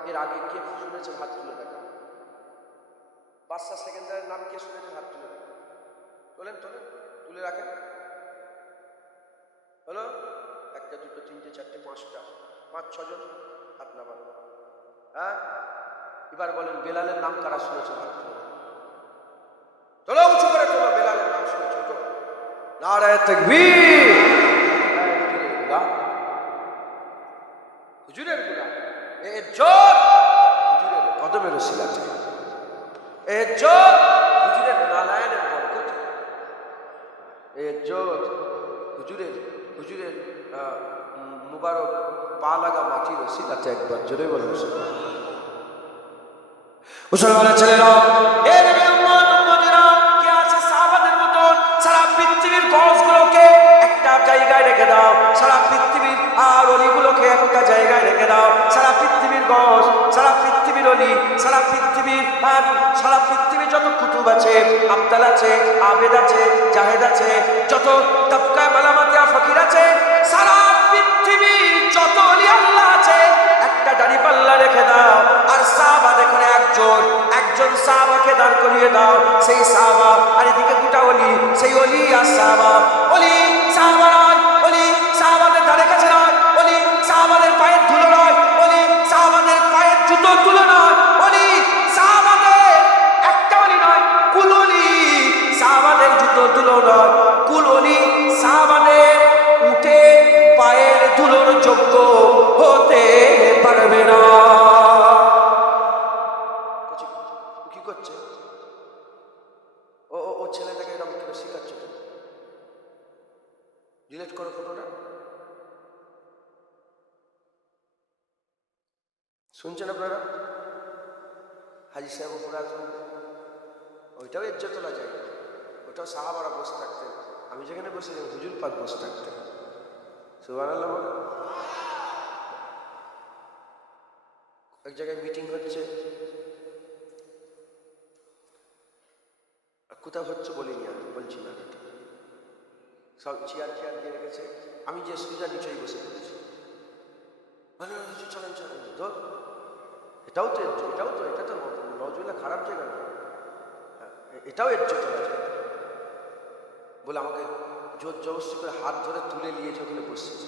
এর আগে কে শুনেছে? হাত তুলে দেখা। বাদশা সেকেন্দারের নাম কে শুনেছে? হাত তুলে দেখা। তোলেন তোলেন, তুলে রাখেন। হলো একটা, দুটো, তিনটে, চারটে, পাঁচটা, 5-6 জন হাত নামান। হ্যাঁ, এবার বলেন বেলালের নাম কারা শুনেছে? হাত তুলে তোলো, উঁচু করে তোলো। বেলালের নাম শুনেছে তো? নারায়ে তাকবীর। হুজুরের গুলাম, এ ইজ্জত হুজুরের কদমের ওসিলাতে, এ ইজ্জত হুজুরের নালায়েনের বরকতে, এ ইজ্জত হুজুরের মুবারক পা লাগা মাটির ওসিলাতে। একবার জোরে বলুন মুসলমানের ছেলেরা, এ নবীর উম্মত উম্মতিরা, কে আছে সাহাবাদের মতন সারা পৃথিবীর গজগুলোকে একটা জায়গায় রেখে দাও, সারা পৃথিবীর আর অলিগুলোকে একটা জায়গায় রেখে দাও, সারা পৃথিবীর গজ, সারা পৃথিবীর অলি, সারা পৃথিবীর আর সারা পৃথিবীর যত কুতুব আছে, আবদাল আছে, আবেদ আছে, জাহেদ আছে, যত তবকায় মালামাতিয়া ফকির আছে, সারা পৃথিবীর যত অলি আল্লাহ আছে একটা দাড়ি পাল্লা রেখে দাও। আর সাহাবা দেখুন, একজন সাহাবাকে দাঁড় করিয়ে দাও, সেই সাহাবা আর এদিকে দুটা অলি, সেই অলি আর সাহাবা। অলি সাহাবা নয়, অলি সাহাবাদের ধারে কাছে নয়, অলি সাহাবাদের পায়ের ধুলো নয়, অলি সাহাবাদের পায়ের জুতো তুলো নয়, অলি সাহাবাদের একটা অলি নয়, কুল অলি সাহাবাদের জুতো ধুলো নয়, কুল অলি সাহাবাদের উঠে পায়ের ধুলোর যোগ্য হতে পারবে না। কি করছে ও ছেলেটাকে এরকম করে শিখাচ্ছে? ডিলিট করো ফটোটা। শুনছেন আপনারা? হাজি সাহেব উপরে আসবেন, ওইটাও ইজ্জত তোলা যায়, ওটাও সাহাবারা বসে থাকতেন। আমি যেখানে বসে হুজুর পাক বসে থাকতেন। সুবহানাল্লাহ বলে। এক জায়গায় মিটিং হচ্ছে, কোথাও হচ্ছে বলিনি, আমি বলছি না, সব চেয়ার দিয়ে রেখেছে, আমি যে সুবিধা নিচেই বসে পড়েছি। চলেন চলেন, তো এটাও তো এটা তো নজরুল্লা খারাপ জায়গা না, এটাও ইজ্জত বলে আমাকে জোর জবরদস্তি করে হাত ধরে তুলে নিয়েছে, ওখানে বসেছে।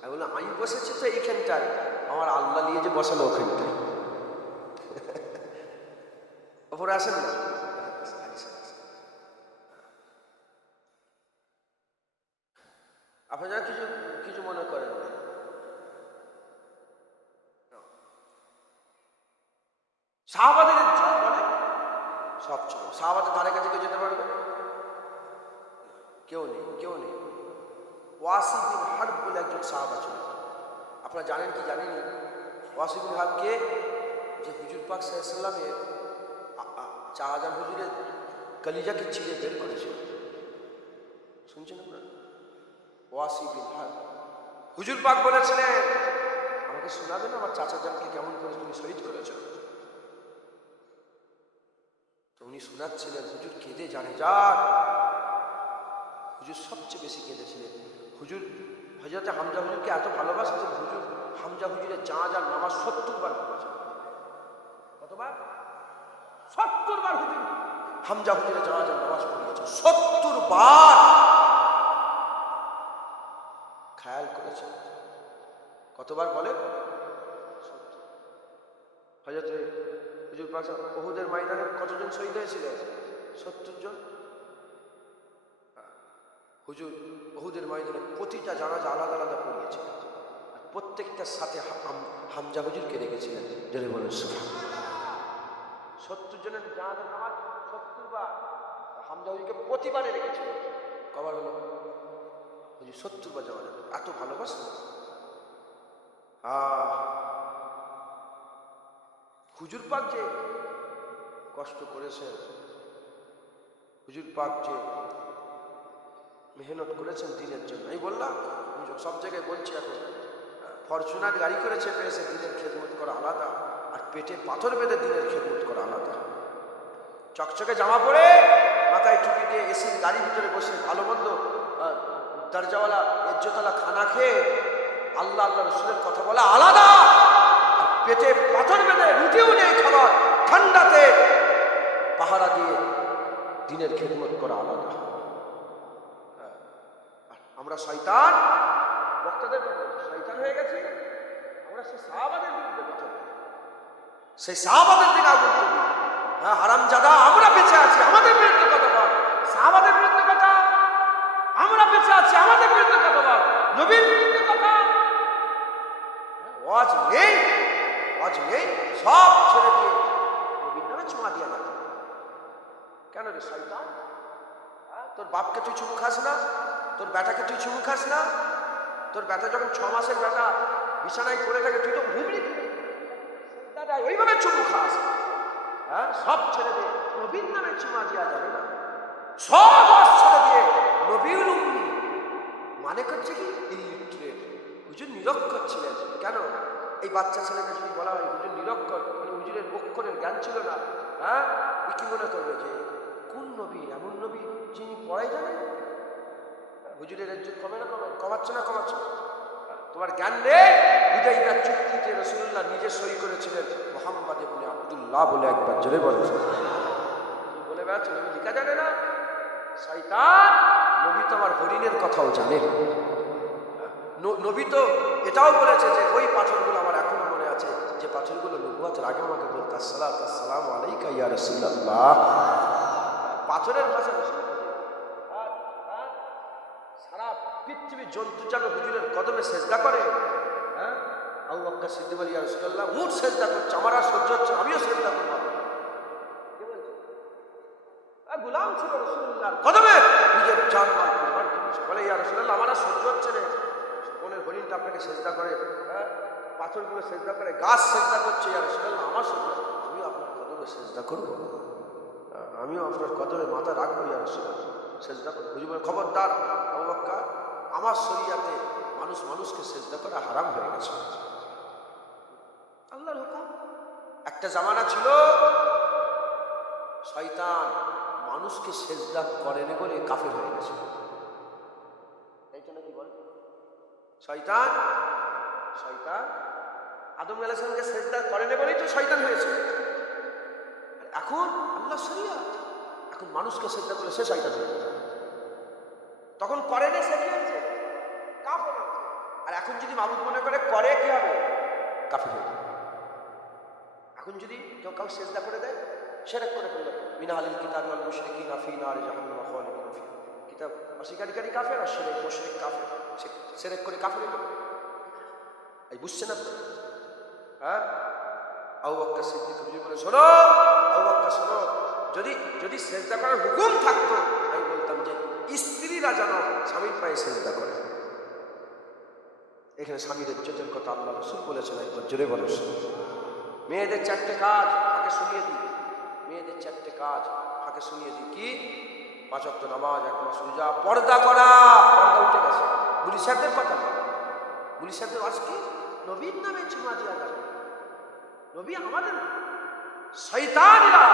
আমি বললাম আমি বসেছি তো এইখানটায়, আমার আল্লাহ নিয়ে যে বসালো ওখানটায়। ওপরে আসেন না, আপনারা কিছু মনে করেন না। সাহাবাদের ইজ্জত মানে সব ছিল, সাহাবাদের ধারে কাছে কেউ যেতে পারবে? কেউ নেই। ওয়াসি বিন হারব বলে একজন সাহাবা ছিল, আপনারা জানেন কি জানেন? ওয়াসি বিন হারবকে যে হুজুর পাক সাল্লাল্লাহু আলাইহি ওয়াসাল্লামের শাহজাহান হুজুরের কলিজাকে ছিঁড়ে বের করেছিল, শুনছেন আপনারা? ওয়াসি বিন হারব, হুজুর পাক বলেছিলেন আমাকে শোনাবেন আমার চাচা জানকে কেমন করে তুমি শহীদ করেছ? তো উনি শোনাচ্ছিলেন, হুজুর কেঁদে জানে যান, হুজুর সবচেয়ে বেশি কেঁদেছিলেন। হুজুর হযরতে হামজা হুজুরকে এত ভালোবাসতেন, হুজুর হামজা হুজুরের জানাজার নামাজ 70 বার পড়েছেন। কতবার? 70 বার হুজুর হামজা হুজুরের জানাজার নামাজ পড়িয়েছেন, 70 বার। খেয়াল করেছেন কতবার বলেন? হযরতে হুজুর পাক উহুদের ময়দানে কতজন শহীদ হয়েছিলেন? 70 জন। হুজুর উহুদের ময়দানে প্রতিটা জানাজা আলাদা আলাদা পড়িয়েছিলেন, আর প্রত্যেকটার সাথে হামজা হুজুরকে রেখেছিলেন। জোরে বলেন সুবহানাল্লাহ। 70 জনের জানাজার নামাজ 70 বার হামজা হুজুরকে প্রতিবারে রেখেছিলেন। কবার হলো হুজুর? 70 বার জানাজা। এত ভালোবাসা। হুজুর পাক যে কষ্ট করেছেন, হুজুর পাক যে মেহনত করেছেন দিনের জন্য। আমি বললাম সব জায়গায় বলছি, এখন ফরচুনার গাড়ি করে চেপে এসে দিনের খেদমত করা আলাদা, আর পেটে পাথর বেঁধে দিনের খেদমত করা আলাদা। চকচকে জামা পরে মাথায় টুপি দিয়ে এসির গাড়ির ভিতরে বসে ভালো মন্দ দরজাওয়ালা ইজ্জতওয়ালা খানা খেয়ে আল্লাহ আল্লাহ রসুলের কথা বলা আলাদা, আর পেটে পাথর বেঁধে রুটিও নেই খাবার, ঠান্ডাতে পাহারা দিয়ে দিনের খেদমত করা আলাদা। আমরা শয়তান, বক্তাদের শয়তান হয়ে গেছি। আমরা সেই সাহাবাদের বিরুদ্ধে কথা বলি, সেই সাহাবাদের দিকে আগুন তুলি। হ্যাঁ হারামজাদা, আমরা বেঁচে আছি, আমাদের বিরুদ্ধে কথা বল। সাহাবাদের বিরুদ্ধে কথা, আমরা বেঁচে আছি, আমাদের বিরুদ্ধে কথা বল। নবীর বিরুদ্ধে কথা, ওয়াজ নেই, ওয়াজ নেই, সব ছেড়ে দিয়ে নবীর নামে চুমা দিয়া যাবে। কেন রে শয়তান? তোর বাপকে তুই চুমু খাস না? তোর বেটাকে তুই চুমু খাস না? তোর বেটা যখন 6 মাসের বেটা বিছানায় পড়ে থাকে, তুই তো ঘুমলি দাদা ওইভাবে চুমু খাস। হ্যাঁ, সব ছেড়ে দিয়ে নবীর নামে চুমা দেওয়া যাবে না। সব ছেড়ে দিয়ে নবীর উম্মি মানে করছে কি ইলিটারেট। হুজুর নিরক্ষর ছিলেন। কেন? এই বাচ্চা ছেলেকে যদি বলা হয় হুজুর নিরক্ষর, মানে হুজুরের অক্ষরের জ্ঞান ছিল না, হ্যাঁ, কি মনে করবে যে কোন নবী? এমন নবী যিনি পড়াই জানেন? হুজুরের ইজ্জত কমে না কমে? কমাচ্ছে না কমাচ্ছে? তোমার জ্ঞান নেই। হুদাইবিয়া চুক্তিতে রাসূলুল্লাহ নিজে সই করেছিলেন মুহাম্মদ ইবনে আব্দুল্লাহ বলে। একবার জোরে বলেন। বলে বেড়াচ্ছে নবী লিখা জানে না? শয়তান! নবী তো আমার হরিণের কথাও জানে। নবী তো এটাও বলেছে যে ওই পাথরগুলো আমার এখনো মনে আছে, যে পাথরগুলো নবুয়তের আগে আমাকে বলতো আসসালামু আলাইকা ইয়া রাসূলুল্লাহ। পাথরের ভাষা সারা পৃথিবীর জন্তু যেন হুজুরের কদমে সেজদা করে। হ্যাঁ, আবু বকর সিদ্দিক বলে ইয়া রাসূলুল্লাহ, উট সেজদা করছে, আমার আর সহ্য হচ্ছে, আমিও সেজদা করব। কি বলছে? গোলাম ছিল রাসূলুল্লাহর কদমে নিজের জান মাল কুরবান করেছে। বলে ইয়া রাসূলুল্লাহ, আমার আর সহ্য হচ্ছে না, বনের হরিণটা আপনাকে সেজদা করে, হ্যাঁ, পাথরগুলো সেজদা করে, গাছ সেজদা করছে। ইয়া রাসূলুল্লাহ, আমার সহ্য, আমিও আপনার কদমে সেজদা করব, আমিও আপনার কদমে মাথা রাখবো। ইয়া রাসূলুল্লাহ, সেজদা করব। হুজুর বলে খবরদার আবু বকর, আমার শরীয়তে মানুষ মানুষকে সেজদা করা হারাম হয়ে গেছে। আল্লাহর হুকুম। একটা জামানা ছিল শয়তান মানুষকে সেজদা করেনি বলে কাফের হয়ে গেছে। এই জন্য কি বলে শয়তান? শয়তান আদম আলাইহিস সালামকে সেজদা করেনি বলেই তো শয়তান হয়েছে। এখন আল্লাহ শরীয়ত, এখন মানুষকে সেজদা করে সে শয়তান হয়ে গেছে। তখন করেনি, সে কি হয়েছে? কাফের হয়েছে। আর এখন যদি মাবুদ মনে করে করে, কি হবে? কাফের হয়ে যাবে। এখন যদি কেউ কাউ সেজদা করে দেয়, শিরক করে ফেলল। মিনাল কিতাব ওয়াল মুশরিকিনা ফি নারি জাহান্নাম খালিদিন ফিহা। কিতাব অস্বীকারী কাফের, আর শিরক মুশরিক কাফের। শিরক করে কাফের হয়ে গেল। এই বুঝছেন আপনি? হ্যাঁ, আবু বকর সিদ্দিক বলে শোনো, আবু বকর শোনো, যদি সেজদা করার হুকুম থাকতো, আমি বলতাম যে স্ত্রীরা যেন স্বামীর পায়ে সেজদা করে। এখানে স্বামীর ইজ্জতের কথা আল্লাহ রাসূল বলেছেন। একবার জোরে বলেন। মেয়েদের 4টে কাজ হাকে শুনিয়ে দিই, মেয়েদের 4টে কাজ হাকে শুনিয়ে দিই। কি? 5 ওয়াক্ত নামাজ, 1 মাস রোজা, পর্দা করা। পর্দা উঠে গেছে। বুড়ি সাহেবদের কথা না, বুড়ি সাহেবদের আজকে নবীর নামে চুমা দেওয়া যাবে। নবী আমাদের শয়তানরা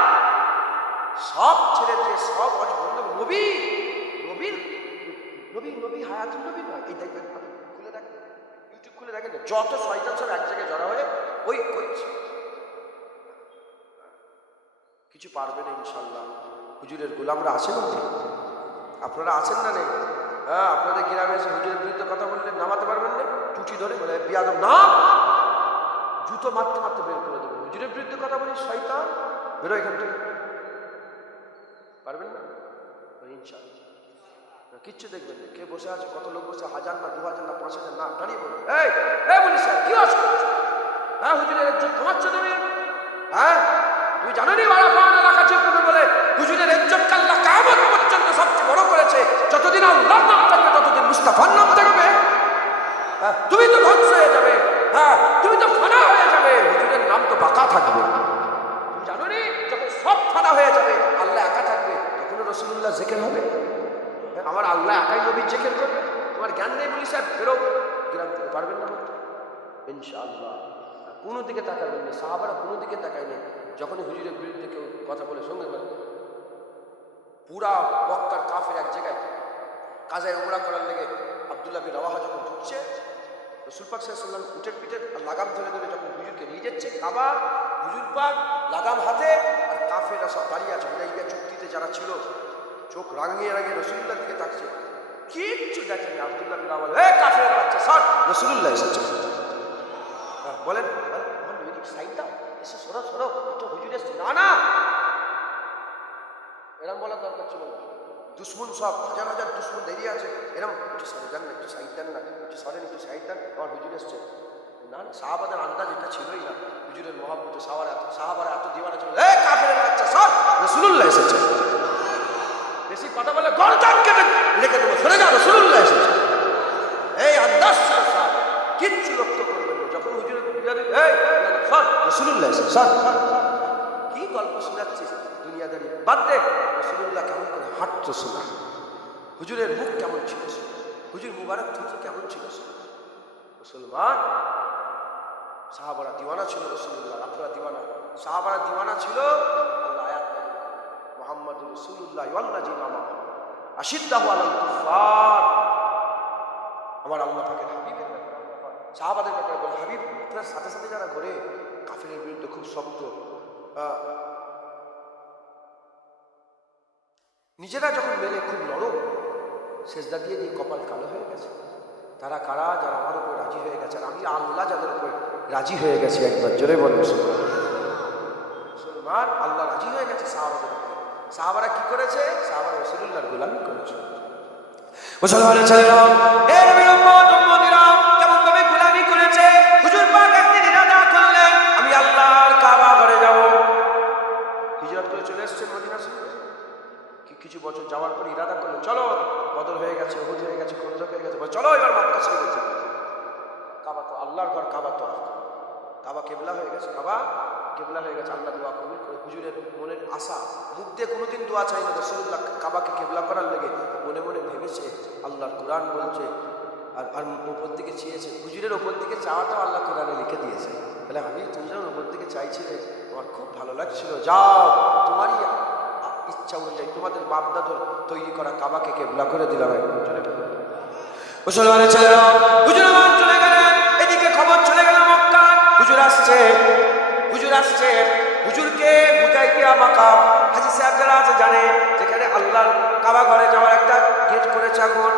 সব ছেড়ে দিয়ে সব আজ বন্ধ। নবী নবীর নবী নবী হায়াতুল নবী নয়। এই দেখবেন, খুলে দেখেন, ইউটিউব খুলে দেখেন, যত শয়তান সব এক জায়গায় জড়া হয়ে ওই করছে। কিছু পারবে না ইনশাল্লাহ। হুজুরের গোলামরা আছেন না? আপনারা আছেন না নেই? হ্যাঁ, আপনাদের গ্রামে এসে হুজুরের বিরুদ্ধে কথা বললে নামাতে পারবেন না? টুটি ধরে বলে বিয়াদব না, জুতো মারতে মারতে বের করে দেবে। হুজুরের বিরুদ্ধে কথা বলি, শয়তান বেরো এখান থেকে। পারবেন না ইনশাআল্লাহ। কিচ্ছু দেখবেন না। কে বসে আছে, কত লোক বসে, 1000 না 2000 না 5000 না, দাঁড়িয়ে বলুন, এই এই বলিস কি অসুখ করছো? হ্যাঁ, হুজুরের ইজ্জত কমাচ্ছ তুমি? হ্যাঁ, তুমি জানো নি আরাফাত এলাকা চিরকুটে বলে হুজুরের ইজ্জত আল্লাহ কিয়ামত পর্যন্ত সবচেয়ে বড় করেছে। যতদিন আল্লাহর নাম থাকবে ততদিন মুস্তাফার নাম থাকবে। হ্যাঁ, তুমি তো ধ্বংস হয়ে যাবে, হ্যাঁ তুমি তো ফানা হয়ে যাবে, হুজুরের নাম তো বাঁকা থাকবে। তুমি জানো নি যখন সব ফানা হয়ে যাবে আল্লাহ একা থাকবে, তখন রাসূলুল্লাহ জিকির হবে। আমার আল্লাহ একাই নবীর জিকির করবে। তোমার জ্ঞান নেই বলি সাহেব, বেরো গ্রাম থেকে, পারবেন না বলতে? ইনশাআল্লাহ কোনো দিকে তাকাবেন না। সাহাবারা কোনো দিকে তাকায়নি। যখনই হুজুরের বিরুদ্ধে কেউ কথা বলে সঙ্গে করে পুরা মক্কার কাফের এক জায়গায় কাজায় উমরা করার লেগে আব্দুল্লাহ বিন রাওয়াহা যখন ঢুকছে, রাসূল পাক সাল্লাল্লাহু আলাইহি ওয়াসাল্লাম উটের পিঠে লাগাম ধরে ধরে যখন হুজুরকে নিয়ে যাচ্ছে, কাবা হুজুর পাক লাগাম হাতে, আর কাফেররা সব দাঁড়িয়ে আছে। হুদাইবিয়া চুক্তিতে যারা ছিল চোখ রাঙিয়ে রাঙিয়ে রাসূলুল্লাহর দিকে তাকছে, কিচ্ছু দেখেনি। আব্দুল্লাহ বিন রাওয়াহা, এই কাফেরের বাচ্চা সর, রাসূলুল্লাহ এসেছে। বলেন আমার নবীকে সাইড দাও, এসে সরো সরো, তো হুজুর এসছে। না না, এরম বলার দরকার ছিল না। দুশ্মন সব, হাজার হাজার দুশ্মন দাঁড়িয়ে আছে, এরম একটু সরে যান না, একটু সাইড দেন না, একটু সরেন, একটু সাইড দেন, আমার হুজুর এসছে। না না, সাহাবাদের আন্দাজ এটা ছিলই না। হুজুরের মহব্বতে সাহাবারা এত দিওয়ানা ছিল, এই কাফেরের বাচ্চা সর, রাসূলুল্লাহ এসেছে। বেশি কথা বলে গর্দান কেটে রেখে দেবো, সরে যাও, রাসূলুল্লাহ এসেছে। এই আন্দাজ ছিল সাহাবা, কিচ্ছু লক্ষ্য করবেন না। যখন হুজুরের এই সর, রাসূলুল্লাহ এসেছে, সর। কি গল্প শোনাচ্ছিস দুনিয়াদারি বাদ দে। রাসূলুল্লাহ কেমন করে হাঁটতো শোনা, হুজুরের মুখ কেমন ছিল, হুজুর মুবারক থুতু কেমন ছিল। মুসলমান সাহাবারা দিওয়ানা ছিল রাসূলুল্লাহ, আপনারা দিওয়ানা, সাহাবারা দিওয়ানা ছিল। আল্লাহ আয়াত মুহাম্মাদুর রাসূলুল্লাহ ওয়াল্লাযিনা মাআহু আশিদ্দাহু আলাল কুফার। আমার আল্লাহ পাকের হাবিবের ব্যাপারে, সাহাবাদের ব্যাপারে বলে, হাবিব আপনার সাথে সাথে যারা ঘরে কাফেরের বিরুদ্ধে খুব শক্ত, নিজেরা যখন মেলে খুব নরম, সেজদা দিয়ে দিয়ে কপাল কালো হয়ে গেছে। তারা কারা? যারা আমার উপর রাজি হয়ে গেছে, আর আমি আল্লাহ যাদের উপর রাজি হয়ে গেছি। একবার জোরে বলে মুসলমান, আল্লাহ রাজি হয়ে গেছে সাহাবাদের উপর। সাহাবারা কি করেছে? সাহাবারা রাসূলুল্লাহর গোলামি করেছে। মুসলমানের ছেলেরা, এর নবীর উম্মত উম্মতিরা কেমন ভাবে গোলামি করেছে। হুজুর পাক একদিন ইরাদা করলেন আমি আল্লাহর কাবা ঘরে যাব। হিজরত করে চলে এসেছেন মদিনা শরীফে। কিছু বছর যাওয়ার পর ইরাদা করলেন, চলো বদর হয়ে গেছে, উহুদ হয়ে গেছে, খন্দক হয়ে গেছে, চলো এবার মক্কা শরীফে যাই। কাবা তো আল্লাহর ঘর, কাবা তো কাবা কেবলা হয়ে গেছে, কাবা কেবলা হয়ে গেছে। আল্লাহ দোয়া কবুল করে। হুজুরের মনের আশা, মুখ দিয়ে কোনোদিন দোয়া চাই না, রাসূলুল্লাহ কাবাকে কেবলা করার লেগে মনে মনে ভেবেছে। আল্লাহর কোরআন বলছে, আর উপর দিকে চেয়েছে। হুজুরের ওপর দিকে চাওয়াটাও আল্লাহ কোরআনে লিখে দিয়েছে। বলে আমি, তুমি যখন ওপর দিকে চাইছিলে আমার খুব ভালো লাগছিল, যাও তোমারই ইচ্ছা অনুযায়ী তোমাদের বাপ দাদুর তৈরি করা কাবাকে কেবলা করে দিলাম। মুসলমানের ছেলেরা, হুজুর চলে গেলেন, এদিকে খবর চলে গেল মক্কা, হুজুর আসছে, হুজুর আসছে। হুজুরকে হুদাইবিয়া মাকাম, হাজী সাহেব যারা আছে জানে, যেখানে আল্লাহর কাবা ঘরে যাওয়ার একটা গেট করেছে। এখন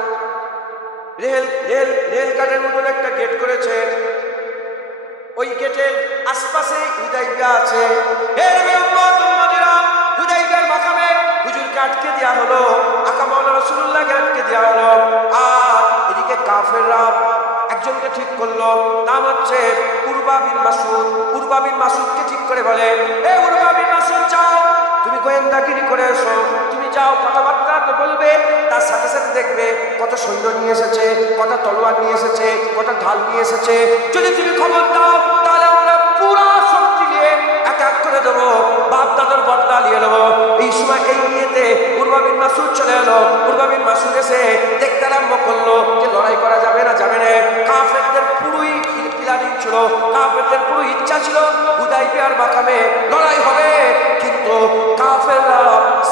রেল কাটের মতন একটা গেট করেছে। ওই গেটের আশপাশে হুদাইবিয়া আছে। হুদাইবিয়ার মাকামে হুজুরকে আটকে দেওয়া হলো, আকা মাওলানা রাসূলুল্লাহকে আটকে দেওয়া হলো। আর এদিকে কাফেররা একজনকে ঠিক করলো, নাম হচ্ছে উরবা বিন মাসউদ। উরবা বিন মাসউদকে ঠিক করে বলে, এ উরবা বিন মাসউদ যাও, তুমি গোয়েন্দাগিরি করে এসো, তুমি যাও, কথাবার্তা তো বলবে, তার সাথে সাথে দেখবে কত সৈন্য নিয়ে এসেছে, কত তলোয়ার নিয়ে এসেছে, কত ঢাল নিয়ে এসেছে। যদি তুমি খবর দাও তাহলে আমরা পুরো শক্তি নিয়ে এক করে দেবো, বাপ দাদার বদলা নিয়ে নেবো। এই সময় এই নিয়েতে উরবা বিন মাসউদ চলে এলো। উরবা বিন মাসউদ এসে দেখতে আরম্ভ করলো যে লড়াই করা যাবে না, যাবে না। কাফেরদের পুরোই প্ল্যানিং ছিল, কাফেরদের পুরো ইচ্ছা ছিল হুদাইবিয়ার মাকামে লড়াই হবে। কিন্তু কাফেররা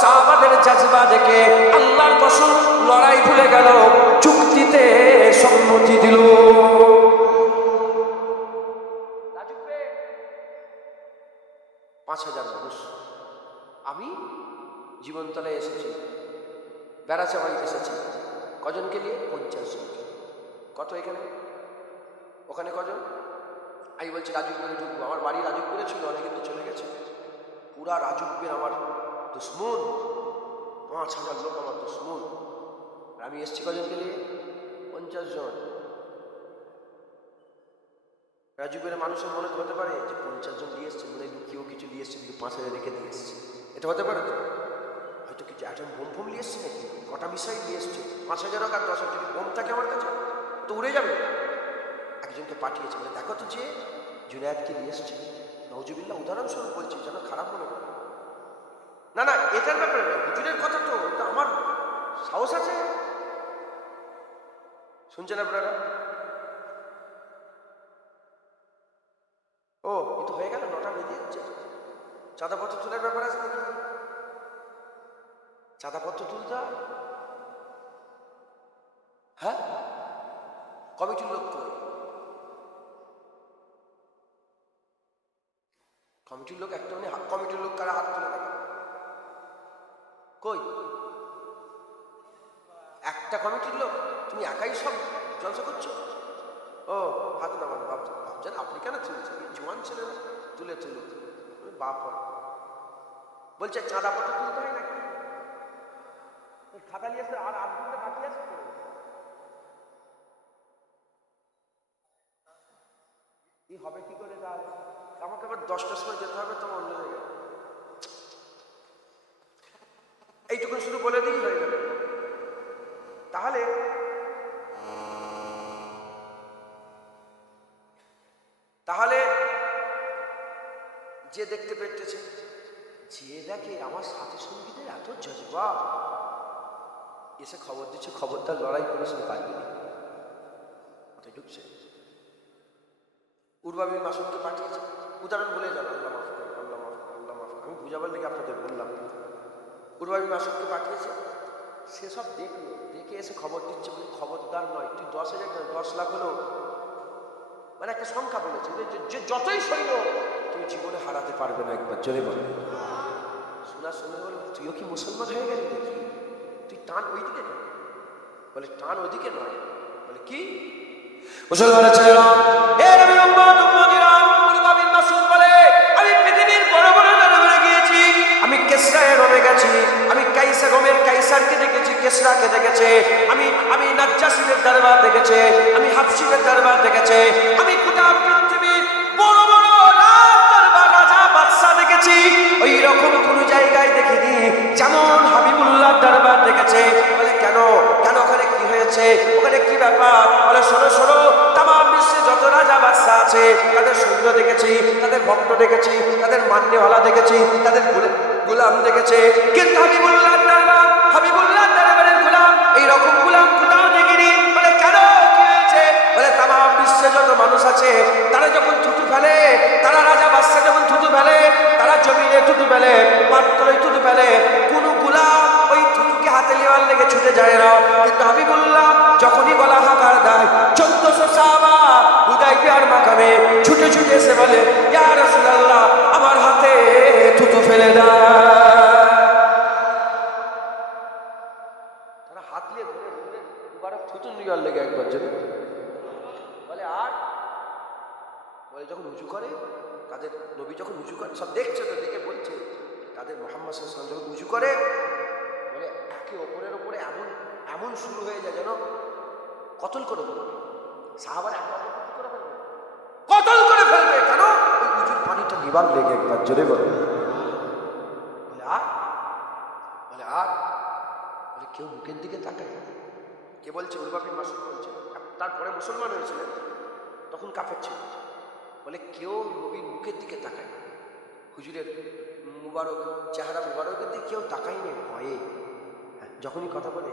সাহাবাদের জাজবা দেখে আল্লাহর কসম লড়াই ভুলে গেল, চুক্তিতে সম্মতি দিল। 5000 মানুষ, আমি জীবনতলায় এসেছি, বেড়াচাবাড়ি এসেছি, কজনকে নিয়ে? 50 জনকে। কত এখানে? ওখানে কজন? আমি বলছি রাজুকপুরে ঢুকবো। আমার বাড়ি রাজুকপুরে ছিল, অনেক কিন্তু চলে গেছে। পুরা রাজুকপুর আমার দুশ্মন, 5000 লোক আমার দুশ্মন। আমি এসছি কজনকে নিয়ে? 50 জন। রাজুবের মানুষের মনে হতে পারে যে 50 জন দিয়ে এসছে, মনে লুকিয়েও কিছু দিয়ে এসছে, 5,000 রেখে দিয়ে এসছে, এটা হতে পারে তো? হয়তো কিছু অ্যাটম বোম ফোম নিয়ে এসছে নাকি, কটা মিসাইল নিয়ে এসছে, 5,000 হোক আর 10,000, যদি বোম থাকে আমার কাছে তো উড়ে যাবে। একজনকে পাঠিয়েছে, বলে দেখো তো যে জুনায়েদকে নিয়ে এসছে, নওজুবিল্লাহ উদাহরণস্বরূপ বলছি, যেন খারাপ মনে করে না। না, এটার ব্যাপারে না, হুজুরের কথা তো, এটা আমার সাহস আছে। শুনছেন আপনারা? ও এ তো হয়ে গেল, 9টা বেজে যাচ্ছে। চাঁদাপত্র তোলার ব্যাপার আছে নাকি? চাঁদাপত্র তুলতে হয়? হ্যাঁ, কমিটির লোক কই? কমিটির লোক একটা, মানে কমিটির লোক কারা হাত তুলে রাখে কই? একটা কমিটির লোক, তুমি একাই সব জলসা করছো? ও হাত নামান, ভাবছেন আপনি কেন তুলছেন? জোয়ান ছেলে তুলে তুলে বাপ বলছে চাঁদাপত্র তুলতে হয় নাকি? খাতা নিয়ে আসতে আর 8 ঘন্টা বাকি আছে তো। কি হবে কি করে তাহলে? আমাকে আবার 10টার সময় যেতে হবে, তো অন্য জায়গায়। এইটুকু শুধু বলে দিই হয়ে যাবে। তাহলে তাহলে যে দেখতে পেতেছে, যে দেখে আমার সাথী সঙ্গীদের এত জজবা, এসে খবর দিচ্ছে, খবরদার লড়াই করে শুনে পারবি না, মাথায় ঢুকছে। উরওয়া বিন মাসউদকে পাঠিয়েছে, উদাহরণ বলে যাবে, আল্লাহ মাফ করুন, আল্লাহ মাফ করুন, আল্লাহ মাফ করুন, আমি বুঝাবার লেগে আপনাদের বললাম। উরওয়া বিন মাসউদকে পাঠিয়েছে, সেসব দেখলো, দেখে এসে খবর দিচ্ছে, খবরদার নয়, তুই 10,000 10 লাখ হলো, মানে একটা সংখ্যা বলেছে যে যতই সৈন্য তুমি জীবনে হারাতে পারবে না। একবার জোরে বলে। শোনার সঙ্গে বলে, তুইও কি মুসলমান হয়ে গেলি নাকি? তুই টান ওইদিকে নয়। বলে টান ওইদিকে নয়। বলে কি? মুসলমানের ছেলেরা, এ নবীর উম্মত উম্মতিরা, উরওয়া বিন মাসউদ বলে, আমি পৃথিবীর বড় বড় দরবারে গিয়েছি, আমি কেসরায় রোমে গেছি, আমি রোমের কাইসারকে দেখেছি, কেসরাকে দেখেছে, আমি নাজ্জাসীদের দরবার দেখেছে, আমি হাবশীদের দরবার দেখেছে, আমি গোটা পৃথিবীর বড় বড় দরবার, রাজা বাদশা দেখেছি, ওই রকম কোন জায়গায় দেখিনি যেমন হাবিবুল্লাহর দরবার দেখেছে। বলে কেন কেন, ওখানে কি হয়েছে, ওখানে কি ব্যাপার? বলে শোনো শোনো, তামাম বিশ্বে যত রাজা বাদশা আছে তাদের সৈন্য দেখেছি, তাদের ভক্ত দেখেছি, তাদের মান্যওয়ালা দেখেছি, তাদের গোলাম দেখেছে, কিন্তু হাবিবুল্লাহর দরবারের গোলাম এইরকম গোলাম কোথাও দেখিনি। বলে কেন, কি হয়েছে? বলে তামাম বিশ্বে যত মানুষ আছে তারা যখন থুতু ফেলে, তারা রাজা বাদশা যখন থুতু ফেলে, তারা জমিনে থুতু ফেলে, পাত্রে থুতু ফেলে, কোন গোলাম ওই থুতুকে হাতে নেওয়ার লেগে ছুটে যায় না, কিন্তু হাবিবুল্লাহ যখনই গলা হাঁকার দেয় 1400 সাহাবা হুদাইবিয়ার মাকামে ছুটে ছুটে এসে বলে, ইয়া রাসূলুল্লাহ আমার হাতে থুতু ফেলে দাও। তারা হাত দিয়ে ঘুরে ঘুরে মুবারক থুতু নেওয়ার লেগে একবার যদি বলে। আর বলে যখন উঁচু করে, তাদের নবী যখন উঁচু করে, সব দেখছে তো, দেখে বলছে তাদের মুহাম্মদ সাল্লাল্লাহু আলাইহি ওয়াসাল্লাম যখন উঁচু করে, বলে একে অপরের উপরে এমন এমন শুরু হয়ে যায় যেন কতল করে ফেলবে। সাহাবারা কতল করে ফেলবে, কেন? ওই উঁচুর পানিটা নিবার লেগে একবার জোরে বলে। বলে আর বলে কেউ মুখের দিকে তাকায়। কে বলছে? উরওয়া বিন মাসউদ বলছে। তারপরে মুসলমান হয়েছিলেন, তখন কাফের ছিল। বলে কেউ নবীর মুখের দিকে তাকায়, হুজুরের মুবারক চেহারা মুবারকের দিকে কেউ তাকায়নি ভয়ে। যখনই কথা বলে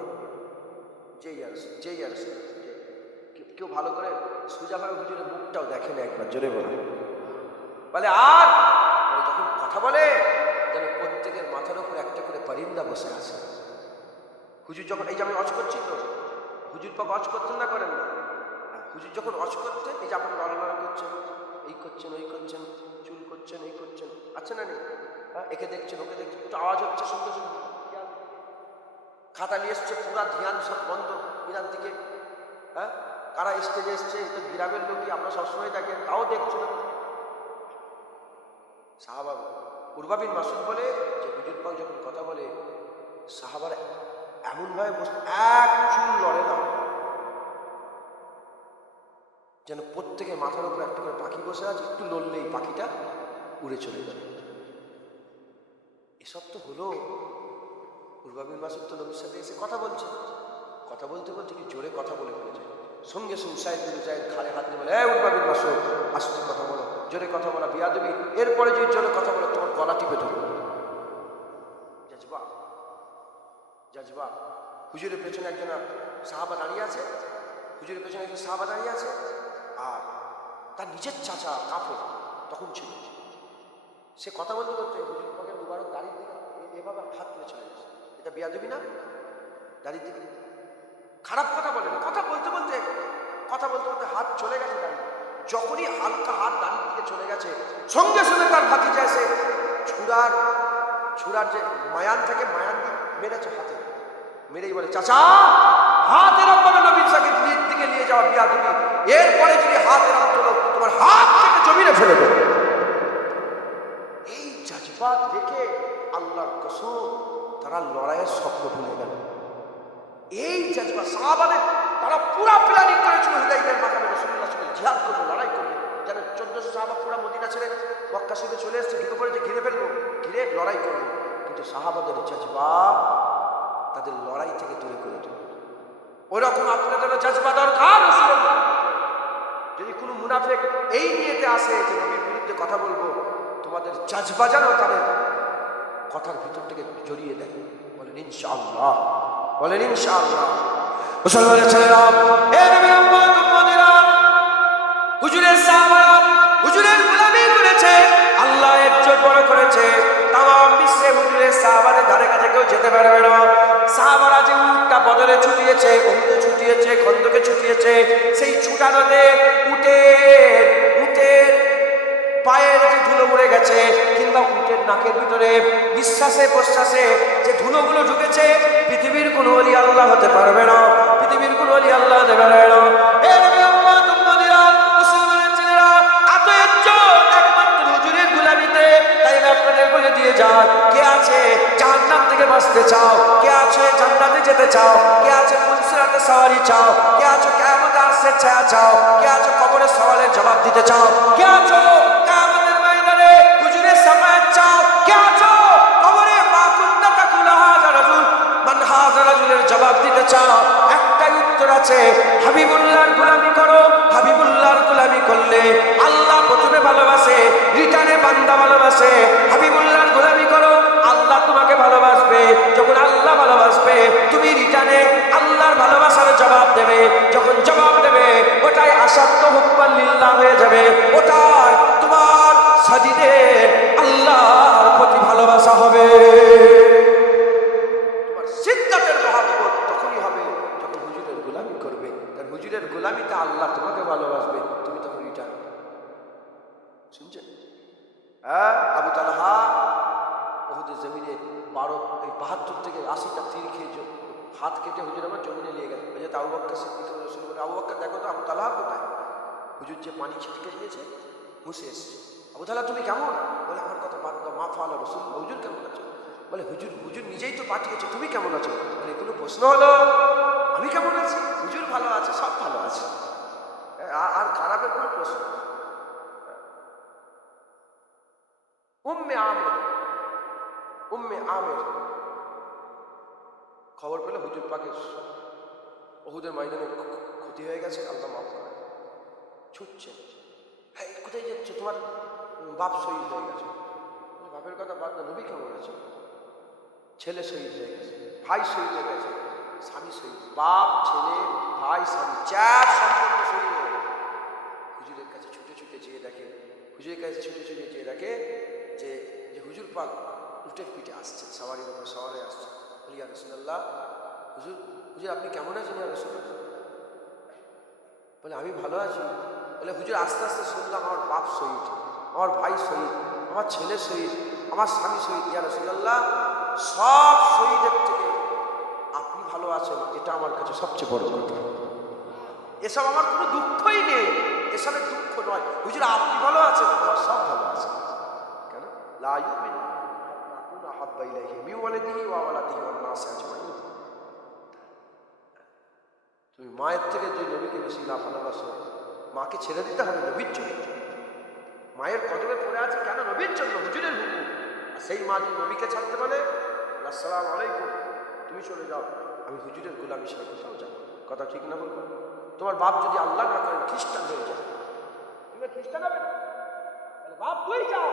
কেউ ভালো করে সোজাভাবে হুজুরের মুখটাও দেখে না, একবার জোরে বলে। বলে আর যখন কথা বলে যেন প্রত্যেকের মাথার উপর একটা করে পরিন্দা বসে আছে। হুজুর যখন, এই যে আমি অজ করছি তো, হুজুর পাক অজ করতেন না, করেন না? হুজুর যখন অজ করতেন, এই যে আপনি নড়ানড়া করছেন, এই করছেন, ওই করছেন, চুল করছেন, এই করছেন, আচ্ছা না নেই? একে দেখছেন, ওকে দেখছেন, একটু আওয়াজ হচ্ছে, শুনতে শুনতে খাতা নিয়ে এসছে, পুরা ধ্যান সব বন্ধ ইনার দিকে। কারা স্টেজে এসছে, তো গ্রামের লোকই, আমরা সবসময় দেখেন, তাও দেখছো না। সাহাবা উরওয়া বিন মাসউদ বলে যে হুজুর পাক যখন কথা বলে সাহাবারা এমনভাবে বসে এক চুল লড়ে না, যেন প্রত্যেকের মাথার উপর একটা করে পাখি বসে আছে, একটু লড়লেই পাখিটা উড়ে চলে যাবে। এসব তো হলো। উরওয়া বিন মাসউদ তো নবীর সাথে এসে কথা বলছে, কথা বলতে বলতে কি জোরে কথা বলে ফেলেছে। সঙ্গে সঙ্গে উসাইদ বিন যায়েদ ঘাড়ে হাত দিয়ে বলে, উরওয়া বিন মাসউদ আস্তে কথা বলো, জোরে কথা বলা বিয়াদবি, এরপরে যদি জোরে কথা বলো তোমার গলা টিপে ধরবো। জাজবা। হুজুরের পেছনে একজন সাহাবা দাঁড়িয়ে আছে, হুজুরের পেছনে একজন সাহাবা দাঁড়িয়ে আছে, আর তার নিজের চাচা কাফের তখন ছিল। সে কথা বলতে বলতে হুজুর পাকের মুবারক দাড়ির দিকে এভাবে হাত তুলে চলে গেছে। এটা বিয়াদবি না? দাড়ির দিকে খারাপ কথা বলে না, কথা বলতে বলতে হাত চলে গেছে দাঁড়িয়ে। যখনই হালকা হাত দাঁড়ির দিকে চলে গেছে, সঙ্গে সঙ্গে তার ভাতিজা এসে ছুরার যে মায়ান থাকে, মায়ান দিয়ে মেরেছে হাতে, মেরেই বলে, চাচা হাত এরকম ভাবে নবীর দিকে নিয়ে যাওয়া বিয়াদবি, এরপরে যদি হাত এরকম তোলো তোমার হাত থেকে জমিনে ফেলে দেবো। এই জাজবাত দেখে আল্লাহর কসম তারা লড়াইয়ের স্বপ্ন ভুলে গেল। এই জাজবা সাহাবাদের তারা পুরা প্ল্যানিং করেছিল হুদাইবিয়ার মাকামে রাসূলুল্লাহ সাল্লাল্লাহু আলাইহি ওয়াসাল্লাম জিহাদ করবে, লড়াই করবে। যেন 1400 সাহাবা পুরা মদিনা ছেড়ে মক্কা শরীফে চলে এসেছে, ঢুকে পড়েছে, ঘিরে ফেলবো, ঘিরে লড়াই করবো। কিন্তু সাহাবাদের জাজবা তাদের লড়াই থেকে দূরে করে দিল। ওইরকম আপনাদেরও জাজবা দরকার। যদি কোনো মুনাফিক এই নিয়েতে আসে যে নবীর বিরুদ্ধে কথা বলবো, তোমাদের জাজবা যেন তাদের কথার ভিতর থেকে জড়িয়ে দেয়। বলেন ইনশাআল্লাহ, বলেন ইনশাআল্লাহ। মুসলমানের ছেলেরা, এ নবীর উম্মত উম্মতিরা, হুজুরের সাহাবারা হুজুরের গোলামি করেছে, আল্লাহ ইজ্জত বড় করেছে। তামাম বিশ্বে হুজুরের সাহাবাদের ধারে কাছে কেউ যেতে পারবে না। সাহাবারা যে উটটা বদরে ছুটিয়েছে, উহুদে ছুটিয়েছে, খন্দকে ছুটিয়েছে, সেই ছুটানোতে উটের পায়ের যে ধুলো উড়ে গেছে, কিংবা উটের নাকের ভিতরে নিঃশ্বাসে প্রশ্বাসে যে ধুলোগুলো ঢুকেছে, পৃথিবীর কোনো ওলি আল্লাহ হতে পারবে না, পৃথিবীর কোনো ওলি আল্লাহ হতে পারবে না। এ নবীর উম্মত উম্মতিরা, মুসলমানের ছেলেরা, এত ইজ্জত একমাত্র হুজুরের গোলামিতে। তাই আপনাদের বলে দিয়ে যান, কে আছে জাহান্নাম থেকে বাঁচতে চাও, কে আছে জান্নাতে যেতে চাও, কে আছে পুলসিরাতে সওয়ারি চাও, কে আছো কিয়ামতে আরশের ছায়া চাও, কে আছো কবরের সওয়ালের জবাব দিতে চাও, কে আছো কিয়ামতের ময়দানে হুজুরের শাফায়াত চাও, কে আছো কবরে মা কুনতা তাকুল হাযা রাজুল মান হাযা রাজুলের জবাব দিতে চাও। একটাই উত্তর আছে, হাবিবুল্লাহর গোলামি করো। হাবিবুল্লাহর গোলামি করলে আল্লাহ প্রথমে ভালোবাসে, রিটার্নে বান্দা ভালোবাসে। হাবিবুল্লাহর গোলামি করো, আল্লাহ তোমাকে ভালোবাসবে। যখন আল্লাহ ভালোবাসবে, তুমি রিটার্নে আল্লাহর ভালোবাসার জবাব দেবে। যখন জবাব দেবে, ওটাই আসাদ্দ হুব্বান লিল্লাহ হয়ে যাবে, ওটাই তোমার সাজিদের আল্লাহর প্রতি ভালোবাসা হবে। তোমার সিদ্দাতের মহব্বত তখনই হবে যখন হুজুরের গোলামি করবে। কারণ হুজুরের গোলামিতে আল্লাহ তোমাকে ভালোবাসবে, তুমি তখন রিটার্ন। শুনছেন? হ্যাঁ, আবু তালহা ওহুদের জমিনে 72 থেকে 80টা তীর খেয়ে হাত কেটে হুজুর আমার জমিনে নিয়ে গেল। ওই যে আবু বকর সিদ্দিক রাসূল বলে, আবু বকর দেখো তো আবু তালহা কোথায়? হুজুর যে পানি ছিটকে দিয়েছে, মুছে এসছে। আবু তালহা তুমি কেমন? বলে, আমার কথা বাদ দাও, মা ফাআলা রাসূল, হুজুর কেমন আছো? বলে, হুজুর নিজেই তো পাঠিয়েছে, তুমি কেমন আছো? বলে, কোনো প্রশ্ন হলো? আমি কেমন আছি? হুজুর ভালো আছে, সব ভালো আছে, আর খারাপের কোনো প্রশ্ন? উম্মে আমের খবর পেলে হুজুর পাকের ওহুদের ময়দানে ক্ষতি হয়ে গেছে, আল্লাহ মাফ করে, ছুটছে। হ্যাঁ, কোথায় যাচ্ছ? তোমার বাপ শহীদ হয়ে গেছে। বাপের কথা বাদ দাও, নবী কেমন আছে? ছেলে শহীদ হয়ে গেছে, ভাই শহীদ হয়ে গেছে, স্বামী শহীদ, বাপ ছেলে ভাই স্বামী 4 সম্পর্ক শহীদ হয়ে গেছে। হুজুরের কাছে ছুটে ছুটে যেয়ে দেখে, যে হুজুর পাক উটের পিঠে আসছে, সওয়ারির উপর সওয়ারে আসছে। বলি, ইয়া রাসূলুল্লাহ, হুজুর আপনি কেমন আছেন ইয়া রাসূলুল্লাহ? বলে, আমি ভালো আছি। বলে, হুজুর আস্তে আস্তে শুনলাম আমার বাপ শহীদ, আমার ভাই শহীদ, আমার ছেলে শহীদ, আমার স্বামী শহীদ। ইয়া রাসূলুল্লাহ, সব শহীদের থেকে আপনি ভালো আছেন, এটা আমার কাছে সবচেয়ে বড় কথা। এসব আমার কোনো দুঃখই নেই, এসবের দুঃখ নয়। হুজুর আপনি ভালো আছেন, আমার সব ভালো আছে। কেন? লা ইউমিনু হাত্তা আকুনা হাব্বা ইলাইহি মিন ওয়ালিদিহি ওয়া ওয়ালাদিহি ওয়ান নাস আজমাইন। তুমি মায়ের থেকে যে নবীকে বেশি না ভালোবাসো, মাকে ছেড়ে দিতে হবে নবীর জন্য। মায়ের কদমে পড়ে আছে কেন? নবীর জন্য, হুজুরের হুকুম। আর সেই মা যদি নবীকে ছাড়তে পারে, আসসালামু আলাইকুম, তুমি চলে যাও, আমি হুজুরের গোলামি ছেড়ে কোথাও যাবো। কথা ঠিক না বলবো? তোমার বাপ যদি আল্লাহ না করেন খ্রিস্টান হয়ে যায়, তুমি খ্রিস্টান হবে না, বাপ তুই যাও,